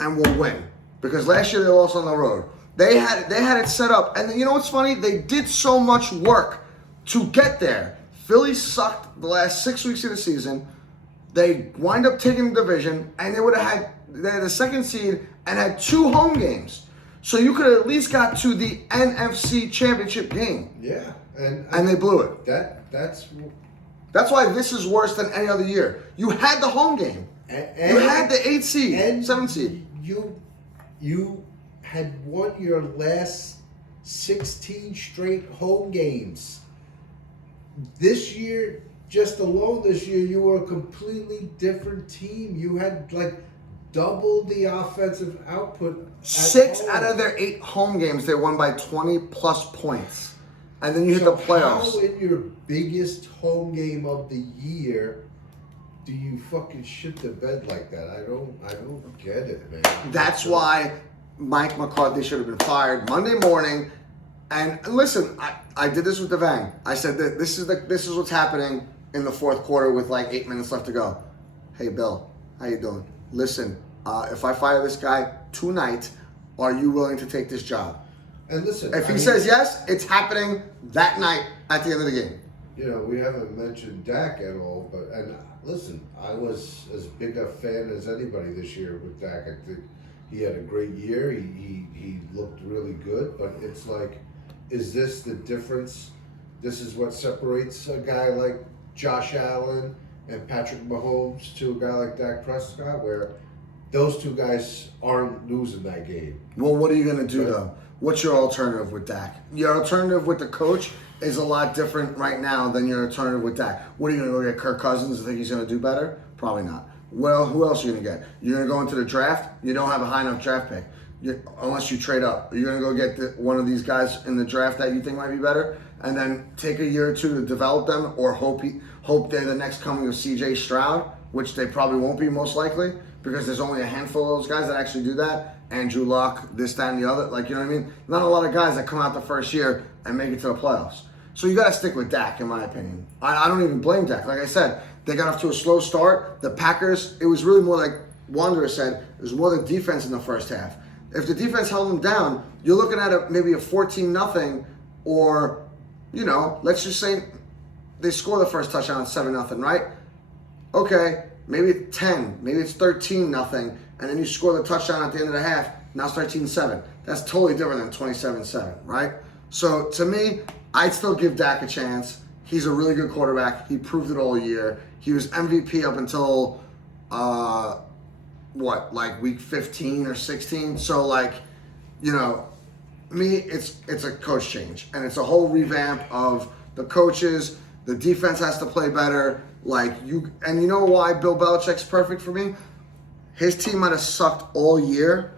and we'll win. Because last year they lost on the road. They had it set up. And you know what's funny? They did so much work to get there. Philly sucked the last 6 weeks of the season. They wind up taking the division, and they had the 2nd seed and had 2 home games. So you could have at least got to the NFC Championship game. Yeah, and they blew it. That's why this is worse than any other year. You had the home game. You had the 8th seed, 7th seed. You had won your last 16 straight home games. This year, just alone this year, you were a completely different team. You had double the offensive output. 6 out of their 8 home games, they won by 20 plus points. And then you hit the playoffs. How in your biggest home game of the year do you fucking shit the bed like that? I don't get it, man. That's why Mike McCarthy should have been fired Monday morning. And listen, I did this with Devang. I said that this is what's happening in the fourth quarter with like 8 minutes left to go. Hey, Bill, how you doing? Listen, if I fire this guy tonight, are you willing to take this job? And listen, If he says yes, it's happening that night at the end of the game. You know, we haven't mentioned Dak at all, and listen, I was as big a fan as anybody this year with Dak. I think he had a great year. He looked really good, but it's like, is this the difference? This is what separates a guy like Josh Allen and Patrick Mahomes to a guy like Dak Prescott, where those two guys aren't losing that game. Well, what are you going to do, though? What's your alternative with Dak? Your alternative with the coach is a lot different right now than your alternative with Dak. What are you going to go get Kirk Cousins and think he's going to do better? Probably not. Well, who else are you going to get? You're going to go into the draft? You don't have a high enough draft pick. Unless you trade up. You're going to go get one of these guys in the draft that you think might be better and then take a year or two to develop them or hope they're the next coming of C.J. Stroud, which they probably won't be most likely because there's only a handful of those guys that actually do that. Andrew Luck, this, that, and the other. Like, you know what I mean? Not a lot of guys that come out the first year and make it to the playoffs. So you got to stick with Dak, in my opinion. I don't even blame Dak. Like I said, they got off to a slow start. The Packers, it was really more like Wanderer said, it was more the defense in the first half. If the defense held them down, you're looking at maybe a 14-0 or, you know, let's just say they score the first touchdown at 7-0, right? Okay, maybe it's 10, maybe it's 13-0, and then you score the touchdown at the end of the half, now it's 13-7. That's totally different than 27-7, right? So to me, I'd still give Dak a chance. He's a really good quarterback. He proved it all year. He was MVP up until, like week 15 or 16? So, like, you know, me, it's a coach change. And it's a whole revamp of the coaches. The defense has to play better. And you know why Bill Belichick's perfect for me? His team might have sucked all year,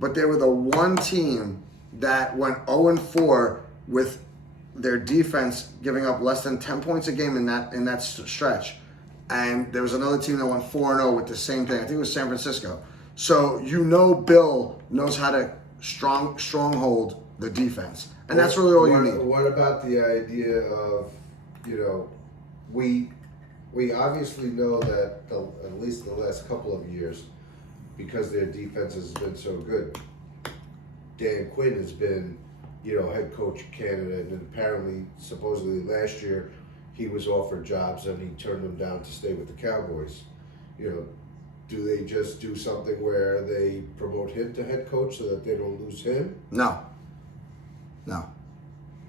but they were the one team that went 0-4 with their defense giving up less than 10 points a game in that stretch. And there was another team that went 4-0 with the same thing. I think it was San Francisco. So you know Bill knows how to stronghold the defense. And that's really all you need. What about the idea of, you know, we obviously know that at least the last couple of years, because their defense has been so good, Dan Quinn has been, you know, head coach candidate, and apparently, supposedly last year, he was offered jobs and he turned them down to stay with the Cowboys. You know, do they just do something where they promote him to head coach so that they don't lose him? No.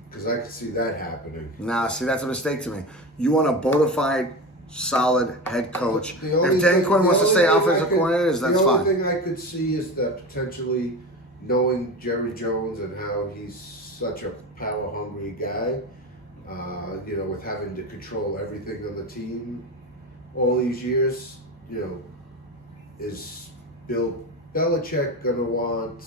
Because I could see that happening. Nah, see, that's a mistake to me. You want a bona fide, solid head coach. If Dan Quinn wants to stay offensive coordinator, that's fine. The only thing I could see is that potentially knowing Jerry Jones and how he's such a power-hungry guy, you know, with having to control everything on the team all these years, you know, is Bill Belichick going to want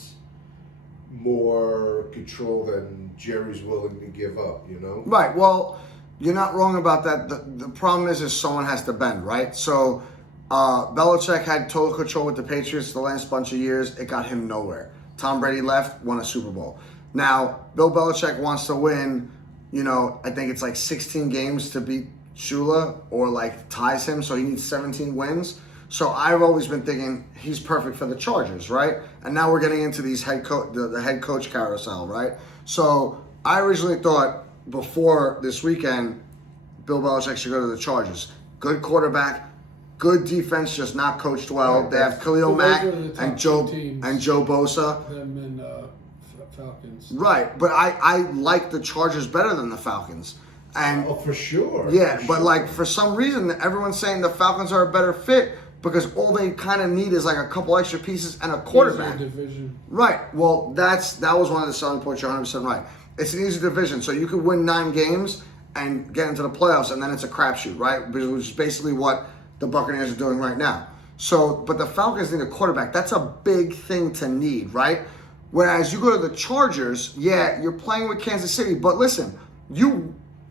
more control than Jerry's willing to give up, you know? Right. Well, you're not wrong about that. The problem is someone has to bend, right? So Belichick had total control with the Patriots the last bunch of years. It got him nowhere. Tom Brady left, won a Super Bowl. Now, Bill Belichick wants to win, you know, I think it's like 16 games to beat Shula or like ties him, so he needs 17 wins. So I've always been thinking he's perfect for the Chargers, right? And now we're getting into these the head coach carousel, right? So I originally thought before this weekend, Bill Belichick should go to the Chargers. Good quarterback, good defense, just not coached well. Right, they have Khalil Mack and Joe Bosa. Them and Falcons. Right, but I like the Chargers better than the Falcons. And for sure. Yeah, but like for some reason, everyone's saying the Falcons are a better fit because all they kind of need is like a couple extra pieces and a quarterback. Division. Right. Well, that was one of the selling points. You're 100% right. It's an easy division, so you could win 9 games and get into the playoffs, and then it's a crapshoot, right? Which is basically what the Buccaneers are doing right now. So, but the Falcons need a quarterback. That's a big thing to need, right? Whereas you go to the Chargers, yeah, you're playing with Kansas City, but listen,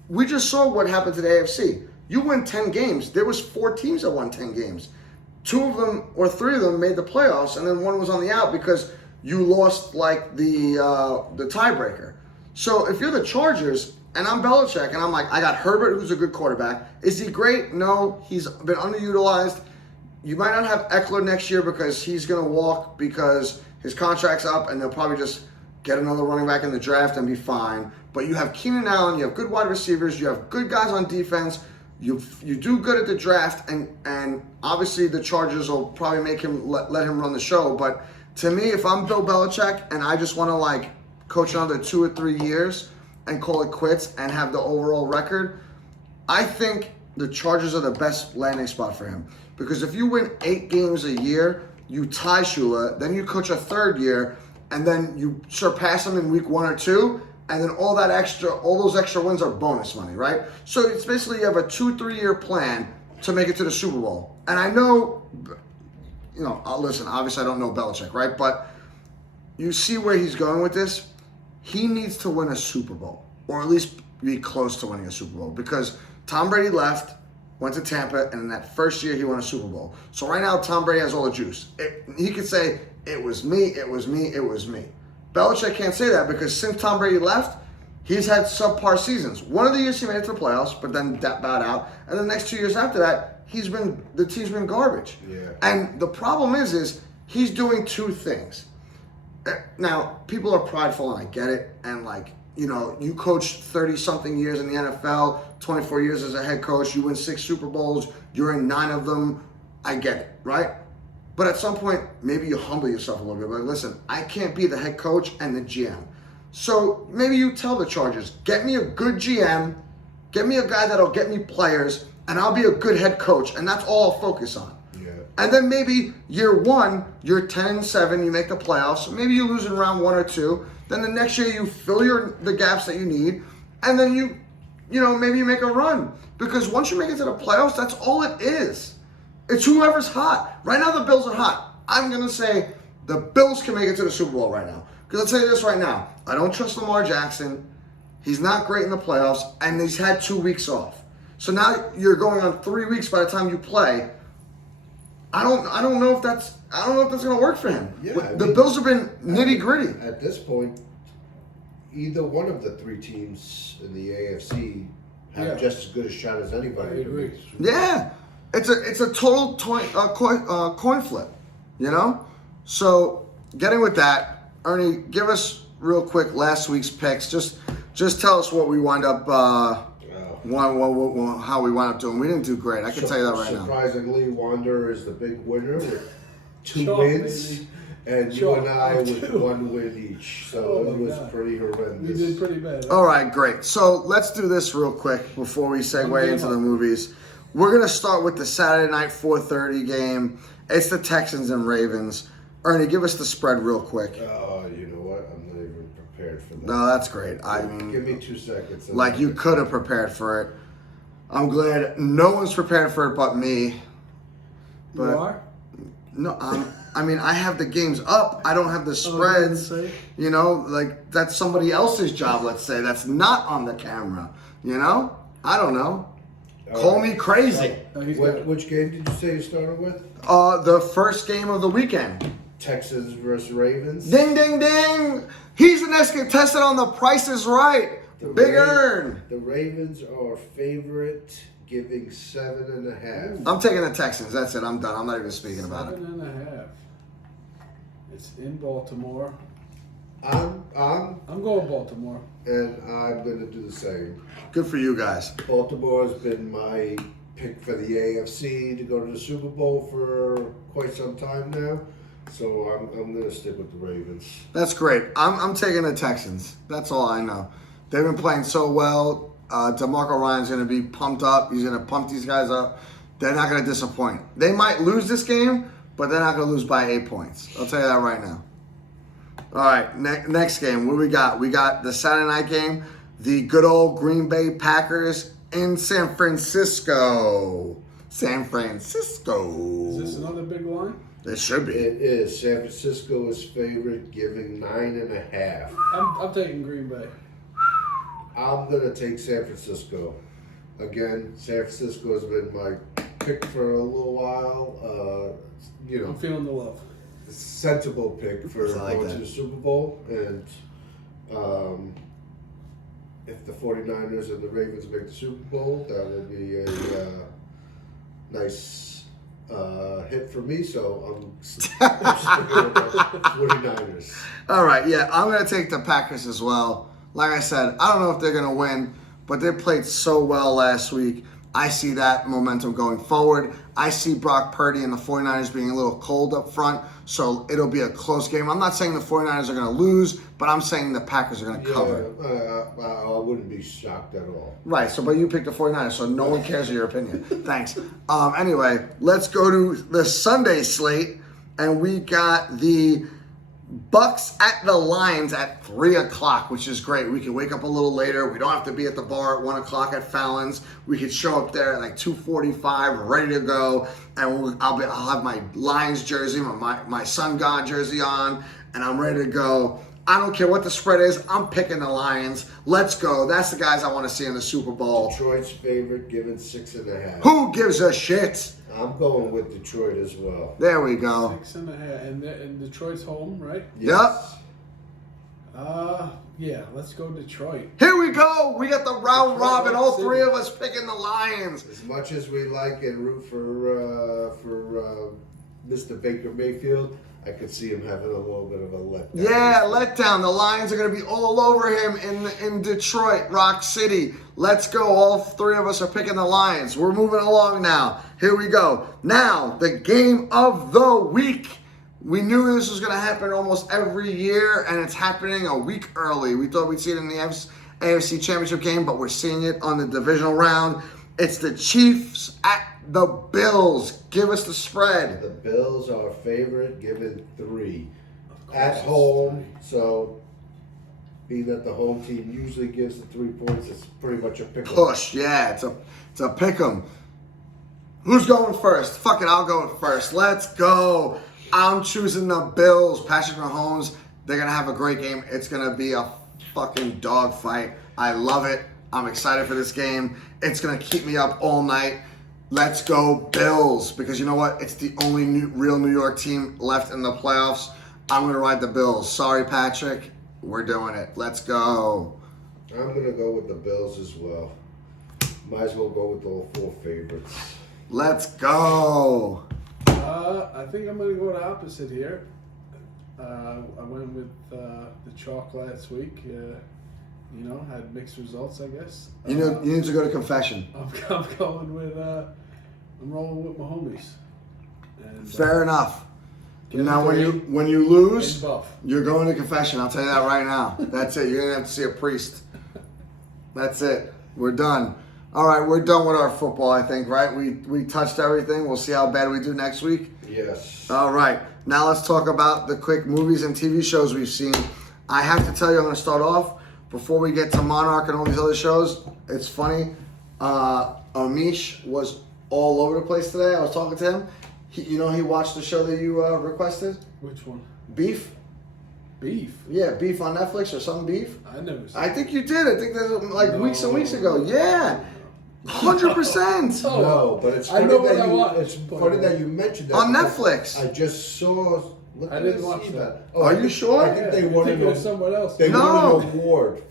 we just saw what happened to the AFC. You win 10 games. There was 4 teams that won 10 games. 2 of them or 3 of them made the playoffs, and then 1 was on the out because you lost like the tiebreaker. So if you're the Chargers and I'm Belichick and I'm like, I got Herbert, who's a good quarterback. Is he great? No, he's been underutilized. You might not have Eckler next year because he's going to walk because his contract's up, and they'll probably just get another running back in the draft and be fine. But you have Keenan Allen, you have good wide receivers, you have good guys on defense. You do good at the draft, and obviously the Chargers will probably make him let him run the show. But to me, if I'm Bill Belichick and I just want to like coach another 2 or 3 years and call it quits and have the overall record, I think the Chargers are the best landing spot for him. Because if you win 8 games a year, you tie Shula, then you coach a 3rd year, and then you surpass him in week 1 or 2, and then all those extra wins are bonus money, right? So it's basically you have a 2-3 year plan to make it to the Super Bowl. And I know, listen, obviously I don't know Belichick, right? But you see where he's going with this. He needs to win a Super Bowl, or at least be close to winning a Super Bowl, because Tom Brady left, went to Tampa, and in that first year he won a Super Bowl. So right now Tom Brady has all the juice. He could say, it was me, it was me, it was me. Belichick can't say that because since Tom Brady left, he's had subpar seasons. One of the years he made it to the playoffs, but then that bowed out. And the next 2 years after that, the team's been garbage. Yeah. And the problem is he's doing 2 things. Now, people are prideful, and I get it. And you coach 30-something years in the NFL, 24 years as a head coach, you win 6 Super Bowls, you're in 9 of them. I get it, right? But at some point, maybe you humble yourself a little bit. Like, listen, I can't be the head coach and the GM. So maybe you tell the Chargers, get me a good GM, get me a guy that'll get me players, and I'll be a good head coach, and that's all I'll focus on. Yeah. And then maybe year 1, you're 10-7, you make the playoffs. Maybe you lose in round 1 or 2. Then the next year you fill the gaps that you need, and then maybe you make a run. Because once you make it to the playoffs, that's all it is. It's whoever's hot. Right now, the Bills are hot. I'm going to say the Bills can make it to the Super Bowl right now. Because I'll tell you this right now. I don't trust Lamar Jackson. He's not great in the playoffs, and he's had 2 weeks off. So now you're going on 3 weeks by the time you play. I don't know if that's going to work for him. Yeah, the Bills have been nitty-gritty. At this point, either one of the 3 teams in the AFC have just as good a shot as anybody. I agree. Yeah. It's a total coin flip, So getting with that, Ernie, give us real quick last week's picks. Just tell us what we wind up, how we wound up doing. We didn't do great. I can tell you that right now. Surprisingly, Wander is the big winner with 2 Sure, wins, baby. and Sure, you and I with 2. 1 win each. So Oh it my was God. pretty horrendous. We did pretty bad. All right, great. So let's do this real quick before we segue into the movies. We're going to start with the Saturday night 4:30 game. It's the Texans and Ravens. Ernie, give us the spread real quick. Oh, you know what? I'm not even prepared for that. No, that's great. Give me 2 seconds. Like you could have prepared for it. I'm glad no one's prepared for it but me. You are? No, I have the games up. I don't have the spreads. That's somebody else's job, let's say. That's not on the camera. I don't know. Call me crazy. Which game did you say you started with? The first game of the weekend. Texans versus Ravens. Ding, ding, ding. He's the next contestant on The Price is Right. Big Earn. The Ravens are favorite, giving 7.5. I'm taking the Texans. That's it. I'm done. I'm not even speaking about it. 7.5. It's in Baltimore. I'm going Baltimore. and I'm going to do the same. Good for you guys. Baltimore has been my pick for the AFC to go to the Super Bowl for quite some time now. So I'm going to stick with the Ravens. That's great. I'm taking the Texans. That's all I know. They've been playing so well. DeMarco Ryan's going to be pumped up. He's going to pump these guys up. They're not going to disappoint. They might lose this game, but they're not going to lose by 8 points. I'll tell you that right now. All right, next game. What do we got? We got the Saturday night game. The good old Green Bay Packers in San Francisco. San Francisco. Is this another big line? It should be. It is. San Francisco is favorite, giving 9.5. I'm taking Green Bay. I'm going to take San Francisco. Again, San Francisco has been my pick for a little while. I'm feeling the love. Sensible pick for I like going that. to the Super Bowl. And if the 49ers and the Ravens make the Super Bowl, that will be a nice hit for me. So I'm sticking with the 49ers. All right, yeah, I'm going to take the Packers as well. Like I said, I don't know if they're going to win, but they played so well last week. I see that momentum going forward. I see Brock Purdy and the 49ers being a little cold up front, so it'll be a close game. I'm not saying the 49ers are going to lose, but I'm saying the Packers are going to cover. I wouldn't be shocked at all. Right, so but you picked the 49ers, so no one cares your opinion. Thanks. Anyway, let's go to the Sunday slate, and we got the Bucks at the Lions at 3 o'clock, which is great. We can wake up a little later. We don't have to be at the bar at 1 o'clock at Fallon's. We could show up there at like 2:45, ready to go, and I'll have my Lions jersey, my Sun God jersey on, and I'm ready to go. I don't care what the spread is. I'm picking the Lions. Let's go. That's the guys I want to see in the Super Bowl. Detroit's favorite, given 6.5. Who gives a shit? I'm going with Detroit as well. There we go. 6.5, and Detroit's home, right? Yes. Yeah, let's go Detroit. Here we go. We got the round Detroit, robin. All City. three of us picking the Lions. As much as we like and root for Mr. Baker Mayfield, I could see him having a little bit of a letdown. Yeah, letdown. The Lions are going to be all over him in Detroit, Rock City. Let's go. All three of us are picking the Lions. We're moving along now. Here we go. Now, the game of the week. We knew this was going to happen almost every year, and it's happening a week early. We thought we'd see it in the AFC Championship game, but we're seeing it on the divisional round. It's the Chiefs at the Bills. Give us the spread. The Bills are favorite, given 3. Of At course it's home, so being that the home team usually gives the 3 points, it's pretty much a pick. Push, yeah, it's a pick 'em. Who's going first? Fuck it, I'll go first. Let's go. I'm choosing the Bills. Patrick Mahomes, they're going to have a great game. It's going to be a fucking dogfight. I love it. I'm excited for this game. It's going to keep me up all night. Let's go Bills, because you know what? It's the only real New York team left in the playoffs. I'm going to ride the Bills. Sorry, Patrick. We're doing it. Let's go. I'm going to go with the Bills as well. Might as well go with all 4 favorites. Let's go. I think I'm going to go the opposite here. I went with the chalk last week. Had mixed results, I guess. You need to go to confession. I'm going with. I'm rolling with my homies. And, Fair enough. get Now, them when you and lose, buff. you're going to confession. I'll tell you that right now. That's it. You're going to have to see a priest. That's it. We're done. All right, we're done with our football, I think, right? We touched everything. We'll see how bad we do next week. Yes. All right. Now let's talk about the quick movies and TV shows we've seen. I have to tell you, I'm going to start off. Before we get to Monarch and all these other shows, it's funny. Amish was all over the place today. I was talking to him. He watched the show that you requested? Which one? Beef? Beef. Yeah, Beef on Netflix or something Beef. I never seen I think you did. I think that's like No. weeks and weeks ago. Yeah, 100%. Oh, No, but it's I funny know what I that watched, it's but- funny that you mentioned that On because Netflix. I just saw. Look, I didn't watch that. Oh, Are I you think- sure? I think they won it was someone else. They No. won an award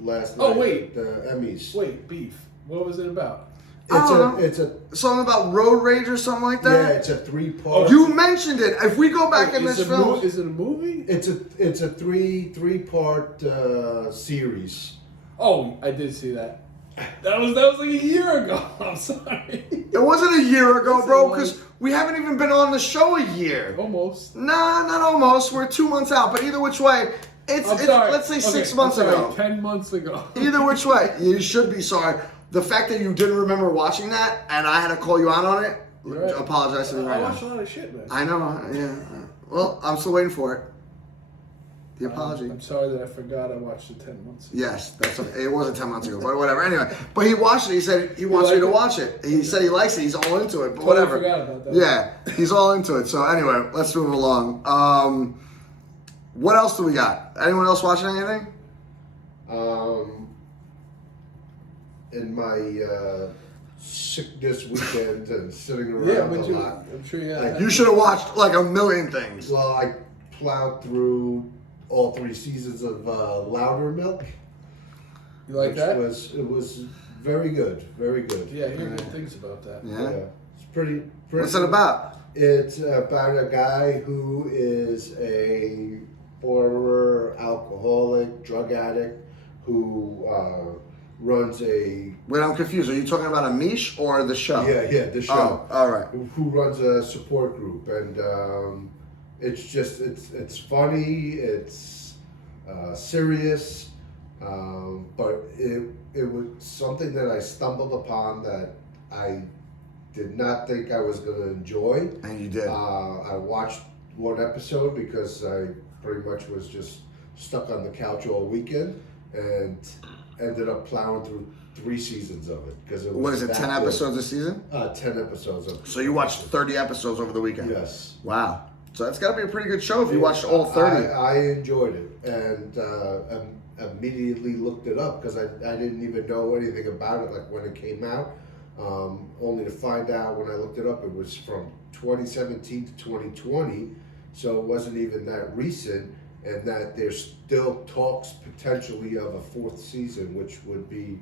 last night. Oh, wait. at the Emmys. Wait, Beef. What was it about? It's a Something about road rage or something like yeah, that. it's a 3-part. You mentioned it. If we go back Wait, in is this it film, Is it a movie? It's a three-part series. Oh, I did see that. That was like a year ago. I'm sorry. it wasn't a year ago, Yes, bro, it was. because we haven't even been on the show a year. Almost. Nah, not almost. We're 2 months out. But either which way, it's I'm sorry. let's say Okay, 6 I'm months sorry, ago. 10 months ago. Either which way, you should be sorry. The fact that you didn't remember watching that and I had to call you out on it, You're right. apologize to me I right watch a now. lot of shit, man. I know, yeah. Well, I'm still waiting for it. The apology. I'm sorry that I forgot I watched it 10 months ago. Yes, that's okay. It wasn't 10 months ago, but whatever. Anyway, but he watched it. He said he wants me to watch it. He said he likes it. He's all into it, but Totally whatever. forgot about that. Yeah, he's all into it. So anyway, let's move along. What else do we got? Anyone else watching anything? in my sickness weekend and sitting around Yeah, a but you, lot. I'm sure you I- had. You should have watched like a million things. Well, I plowed through all 3 seasons of Louder Milk. You like which that? It was very good, very good. Yeah, I hear good things about that. Yeah. It's pretty. What's it about? It's about a guy who is a former alcoholic, drug addict, who runs a Wait, I'm confused. Are you talking about Amish or the show? the show. Oh, all right. Who runs a support group, and it's just it's funny, it's serious, but it was something that I stumbled upon that I did not think I was going to enjoy. And you did. I watched one episode because I pretty much was just stuck on the couch all weekend, and ended up plowing through 3 seasons of it because it was. What is it? that 10 good. episodes a season? 10 episodes of. So you watched 30 episodes over the weekend? Yes. Wow. So that's got to be a pretty good show if you watched all 30. I enjoyed it, and immediately looked it up because I didn't even know anything about it. Like when it came out, only to find out when I looked it up, it was from 2017 to 2020, so it wasn't even that recent. And that there's still talks potentially of a 4th season, which would be,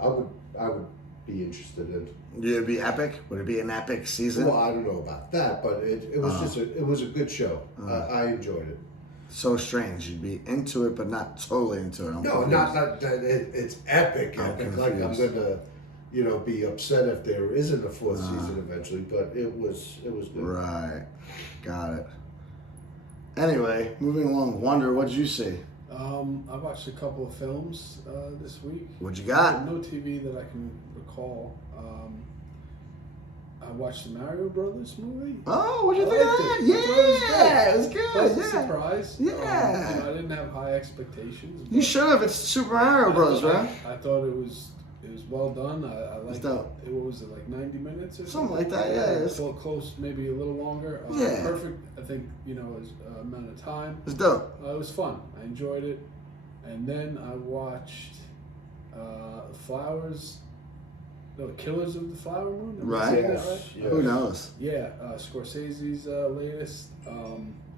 I would be interested in. Would it be epic? Would it be an epic season? Well, I don't know about that, but it was it was a good show. I enjoyed it. So strange. You'd be into it, but not totally into it. I'm No, confused. not that it's epic. I'm Epic. Like I'm confused. gonna, be upset if there isn't a 4th season eventually. But it was good. Right. Got it. Anyway, moving along. Wonder, what did you see? I watched a couple of films this week. What you got? No TV that I can recall. I watched the Mario Brothers movie. Oh, what do you I think of liked that? it. I thought it was Yeah, it was good. Pleasant Yeah. surprise. Yeah. I didn't have high expectations. You should have. It's Super Mario Bros, right? I thought it was well done. I liked dope. it. What was it, like 90 minutes or Something like that, yeah, it's- Close, maybe a little longer. Yeah. Perfect, I think, as amount of time. It's dope. It was fun. I enjoyed it. And then I watched Flowers, no, Killers of the Flower Moon. Am I Right. saying that Yes, right? yes. Who knows? Yeah, Scorsese's latest.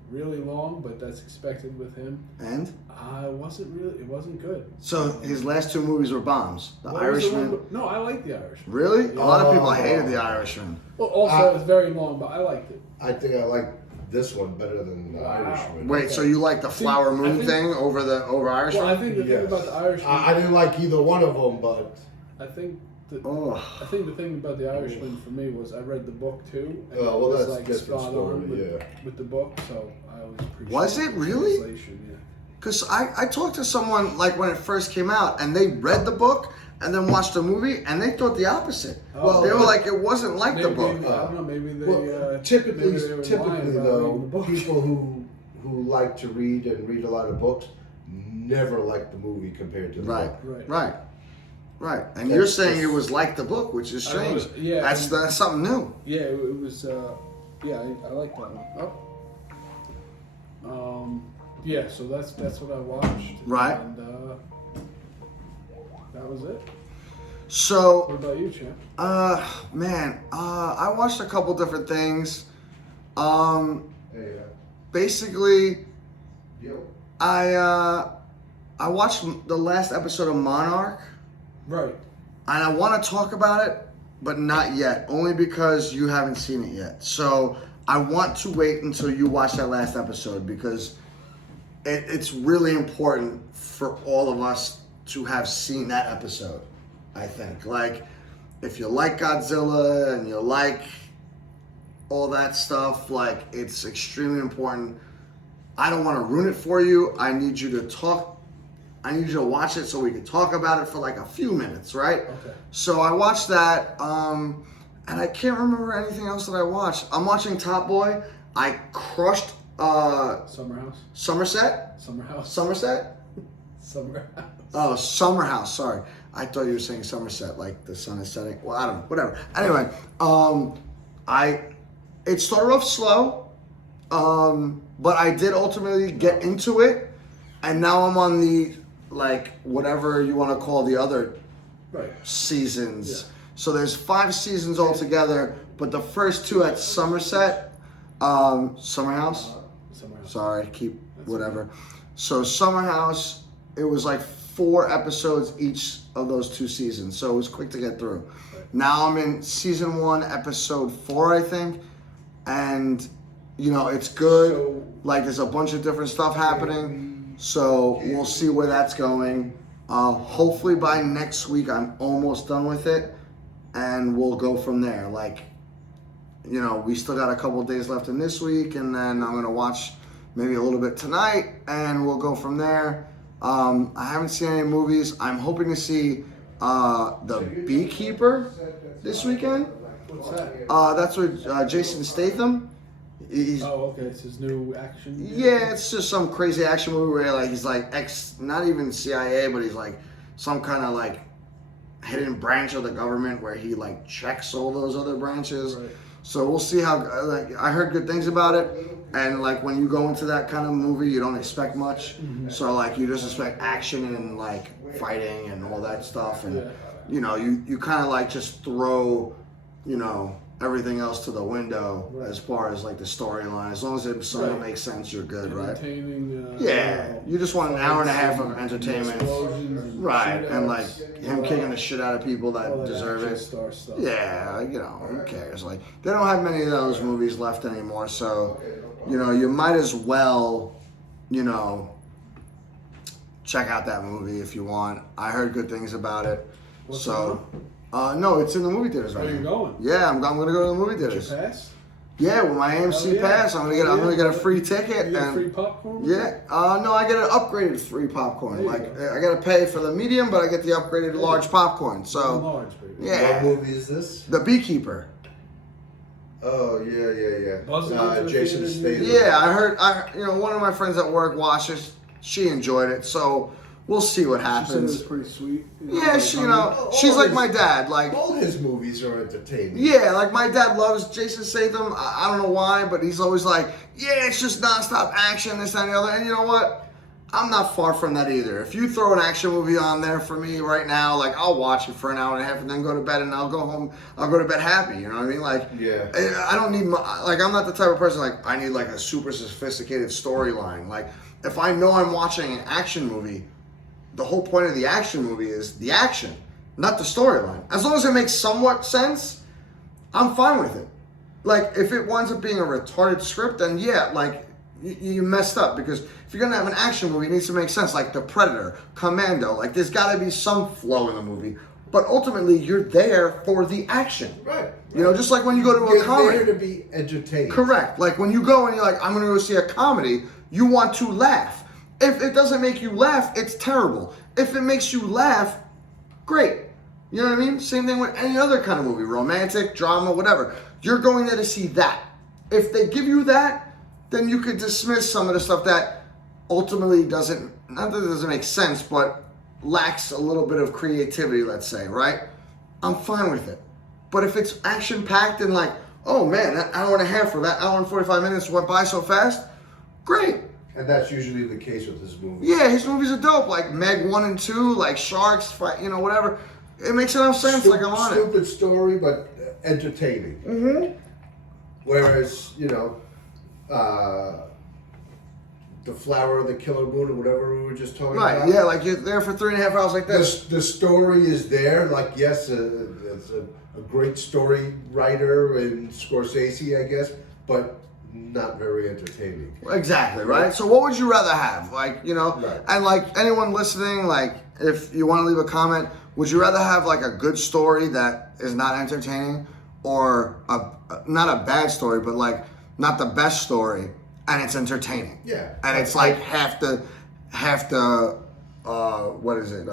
Really long, but that's expected with him. And It wasn't good. so his last 2 movies were bombs. The What was the Irishman. one- No, I like The Irishman. Really? A lot of people Oh. hated The Irishman. Well, also, it was very long, but I liked it. I think I like this one better than the Wow. Irishman. Wait, so you like the Flower I Moon think- thing over Irishman? Well, I think the Yes. thing about The Irishman, I didn't like either one of them, but I think Oh, the thing about The Irishman for me was I read the book too, and well, it was that's like a different spot story. on with, Yeah. with the book, so I always appreciate. Was it the really? translation, yeah. because I talked to someone like when it first came out, and they read the book and then watched the movie, and they thought the opposite. Oh. They were like, it wasn't like the book. Maybe, I don't know. Maybe they. Well, typically, maybe they were lying about reading the though, book. people who like to read and read a lot of books never like the movie compared to the Right, book. right. And That's you're saying just- it was like the book, which is I strange. wrote it, yeah, that's and- something new. Yeah, it was. Yeah, I like that one. Yeah, so that's what I watched. Right. And that was it. So, What about you, champ? I watched a couple different things. Hey, Basically, yo. I watched the last episode of Monarch, Right. and I want to talk about it, but not yet, only because you haven't seen it yet. So I want to wait until you watch that last episode because it's really important for all of us to have seen that episode. I think, like, if you like Godzilla and you like all that stuff, like, it's extremely important. I don't want to ruin it for you. I need you to talk. I need you to watch it so we can talk about it for like a few minutes, right? Okay. So I watched that, and I can't remember anything else that I watched. I'm watching Top Boy. I crushed Summer House. Somerset. Summer House. Somerset? Summer House. Oh, Summer House. Sorry, I thought you were saying Somerset, like the sun is setting. Well, I don't know. Whatever. Anyway, it started off slow, but I did ultimately get into it, and now I'm on the, like, whatever you want to call the other seasons. Yeah. So there's 5 seasons altogether, but the first 2 at Somerset, Summer House. Sorry, keep whatever. So Summer House, it was like 4 episodes each of those 2 seasons, so it was quick to get through. Now I'm in season 1, episode 4, I think, and you know it's good. Like there's a bunch of different stuff happening, so we'll see where that's going. Hopefully by next week I'm almost done with it, and we'll go from there. Like, you know, we still got a couple of days left in this week, and then I'm gonna watch maybe a little bit tonight, and we'll go from there. I haven't seen any movies. I'm hoping to see The Beekeeper this weekend. What's that? That's with Jason Statham. He's, okay. It's his new action. yeah, it's just some crazy action movie where like he's like not even CIA, but he's like some kind of like hidden branch of the government where he like checks all those other branches. Right. So we'll see how. Like I heard good things about it, and like when you go into that kind of movie, you don't expect much. So like you just expect action and like fighting and all that stuff, and you know you kind of like just throw, you know, everything else to the window as far as like the storyline. As long as it sort of makes sense, you're good, right? Yeah, you just want an hour and a half of entertainment, right? And like him kicking the shit out of people that deserve it. Stuff. Yeah, you know, who cares? Like they don't have many of those movies left anymore, so you know you might as well, you know, check out that movie if you want. I heard good things about it, no, it's in the movie theaters right now. Where you going? Yeah, I'm gonna go to the movie theaters. Did you pass? Yeah, with my AMC pass, I'm gonna get a free ticket. You get and free popcorn? Yeah, no, I get an upgraded free popcorn. Like I gotta pay for the medium, but I get the upgraded large popcorn. So Large, baby. yeah. What movie is this? The Beekeeper. Oh yeah. Buzzing into the Jason theaters, Statham. Yeah, I heard. One of my friends at work watched it. She enjoyed it. So we'll see what She said it happens. was pretty sweet. Yeah, she's like my dad. Like All his movies are entertaining. yeah, like my dad loves Jason Statham. I don't know why, but he's always like, yeah, it's just nonstop action, this, that, and the other. And you know what? I'm not far from that either. If you throw an action movie on there for me right now, like I'll watch it for an hour and a half and then go to bed, and I'll go home. I'll go to bed happy. You know what I mean? Like, Yeah. I don't need like I'm not the type of person like I need like a super sophisticated storyline. Like if I know I'm watching an action movie, the whole point of the action movie is the action, not the storyline. As long as it makes somewhat sense, I'm fine with it. Like, if it winds up being a retarded script, then yeah, like, you messed up. Because if you're gonna have an action movie, it needs to make sense. Like The Predator, Commando, like, there's gotta be some flow in the movie. But ultimately, you're there for the action. Right. You know, just like when you go to a You're comedy. there to be entertained. Correct. Like, when you go and you're like, I'm gonna go see a comedy, you want to laugh. If it doesn't make you laugh, it's terrible. If it makes you laugh, great. You know what I mean? Same thing with any other kind of movie, romantic, drama, whatever. You're going there to see that. If they give you that, then you could dismiss some of the stuff that ultimately doesn't, not that it doesn't make sense, but lacks a little bit of creativity, let's say, right? I'm fine with it. But if it's action-packed and like, oh man, that hour and a half or that hour and 45 minutes went by so fast, great. And that's usually the case with his movies. Yeah, his movies are dope. Like Meg 1 and 2, like Sharks, fight, you know, whatever. It makes enough sense. Like I'm on it. Stupid story, but entertaining. Mm-hmm. Whereas, you know, The Flower of the Killer Moon or whatever we were just talking Right. about. Yeah, like you're there for 3.5 hours like this. The story is there. Like, yes, it's a great story writer in Scorsese, I guess, but not very entertaining. Exactly, right? So what would you rather have? Like, you know, Right. and like anyone listening, like if you want to leave a comment, would you rather have like a good story that is not entertaining or not a bad story, but like not the best story and it's entertaining? Yeah. And it's like half the what is it?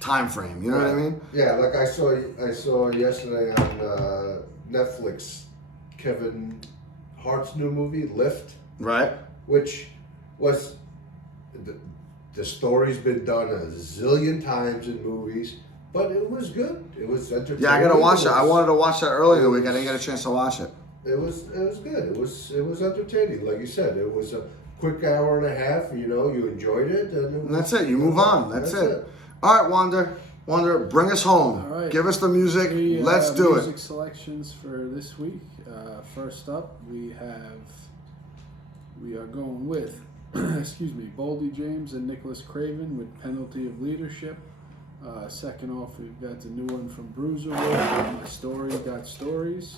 Time frame, you know what I mean? Yeah, like I saw yesterday on Netflix Kevin Hart's new movie, Lift, Right? which was the story's been done a zillion times in movies, but it was good. It was entertaining. Yeah, I gotta watch it. I wanted to watch that earlier in the week. I didn't get a chance to watch it. It was good. It was entertaining. Like you said, it was a quick hour and a half. You know, you enjoyed it, And that's it. You move on. That's it. All right, Wander. Wander, bring us home. All right. Give us the music. Let's do music it. selections for this week. First up, we are going with, excuse me, Boldy James and Nicholas Craven with Penalty of Leadership. Second off, we've got the new one from Bruiserwood, My Story Got Stories.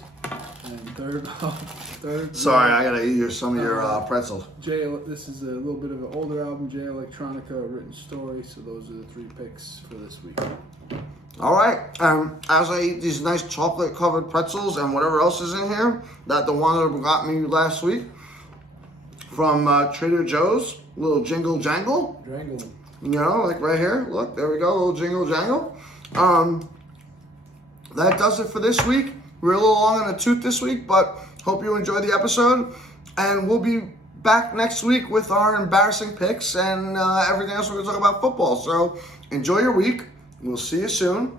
And third off, Sorry, I gotta eat some of your pretzels. This is a little bit of an older album, J Electronica, a written story. So those are the 3 picks for this week. All right, as I eat these nice chocolate-covered pretzels and whatever else is in here that the one got me last week from Trader Joe's, little jingle jangle. Drangle. You know, like right here. Look, there we go, little jingle jangle. That does it for this week. We're a little long on the tooth this week, but hope you enjoyed the episode. And we'll be back next week with our embarrassing picks and everything else. We're going to talk about football. So enjoy your week. We'll see you soon.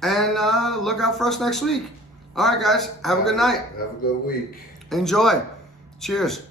And look out for us next week. All right, guys. Have a good night. Have a good week. Enjoy. Cheers.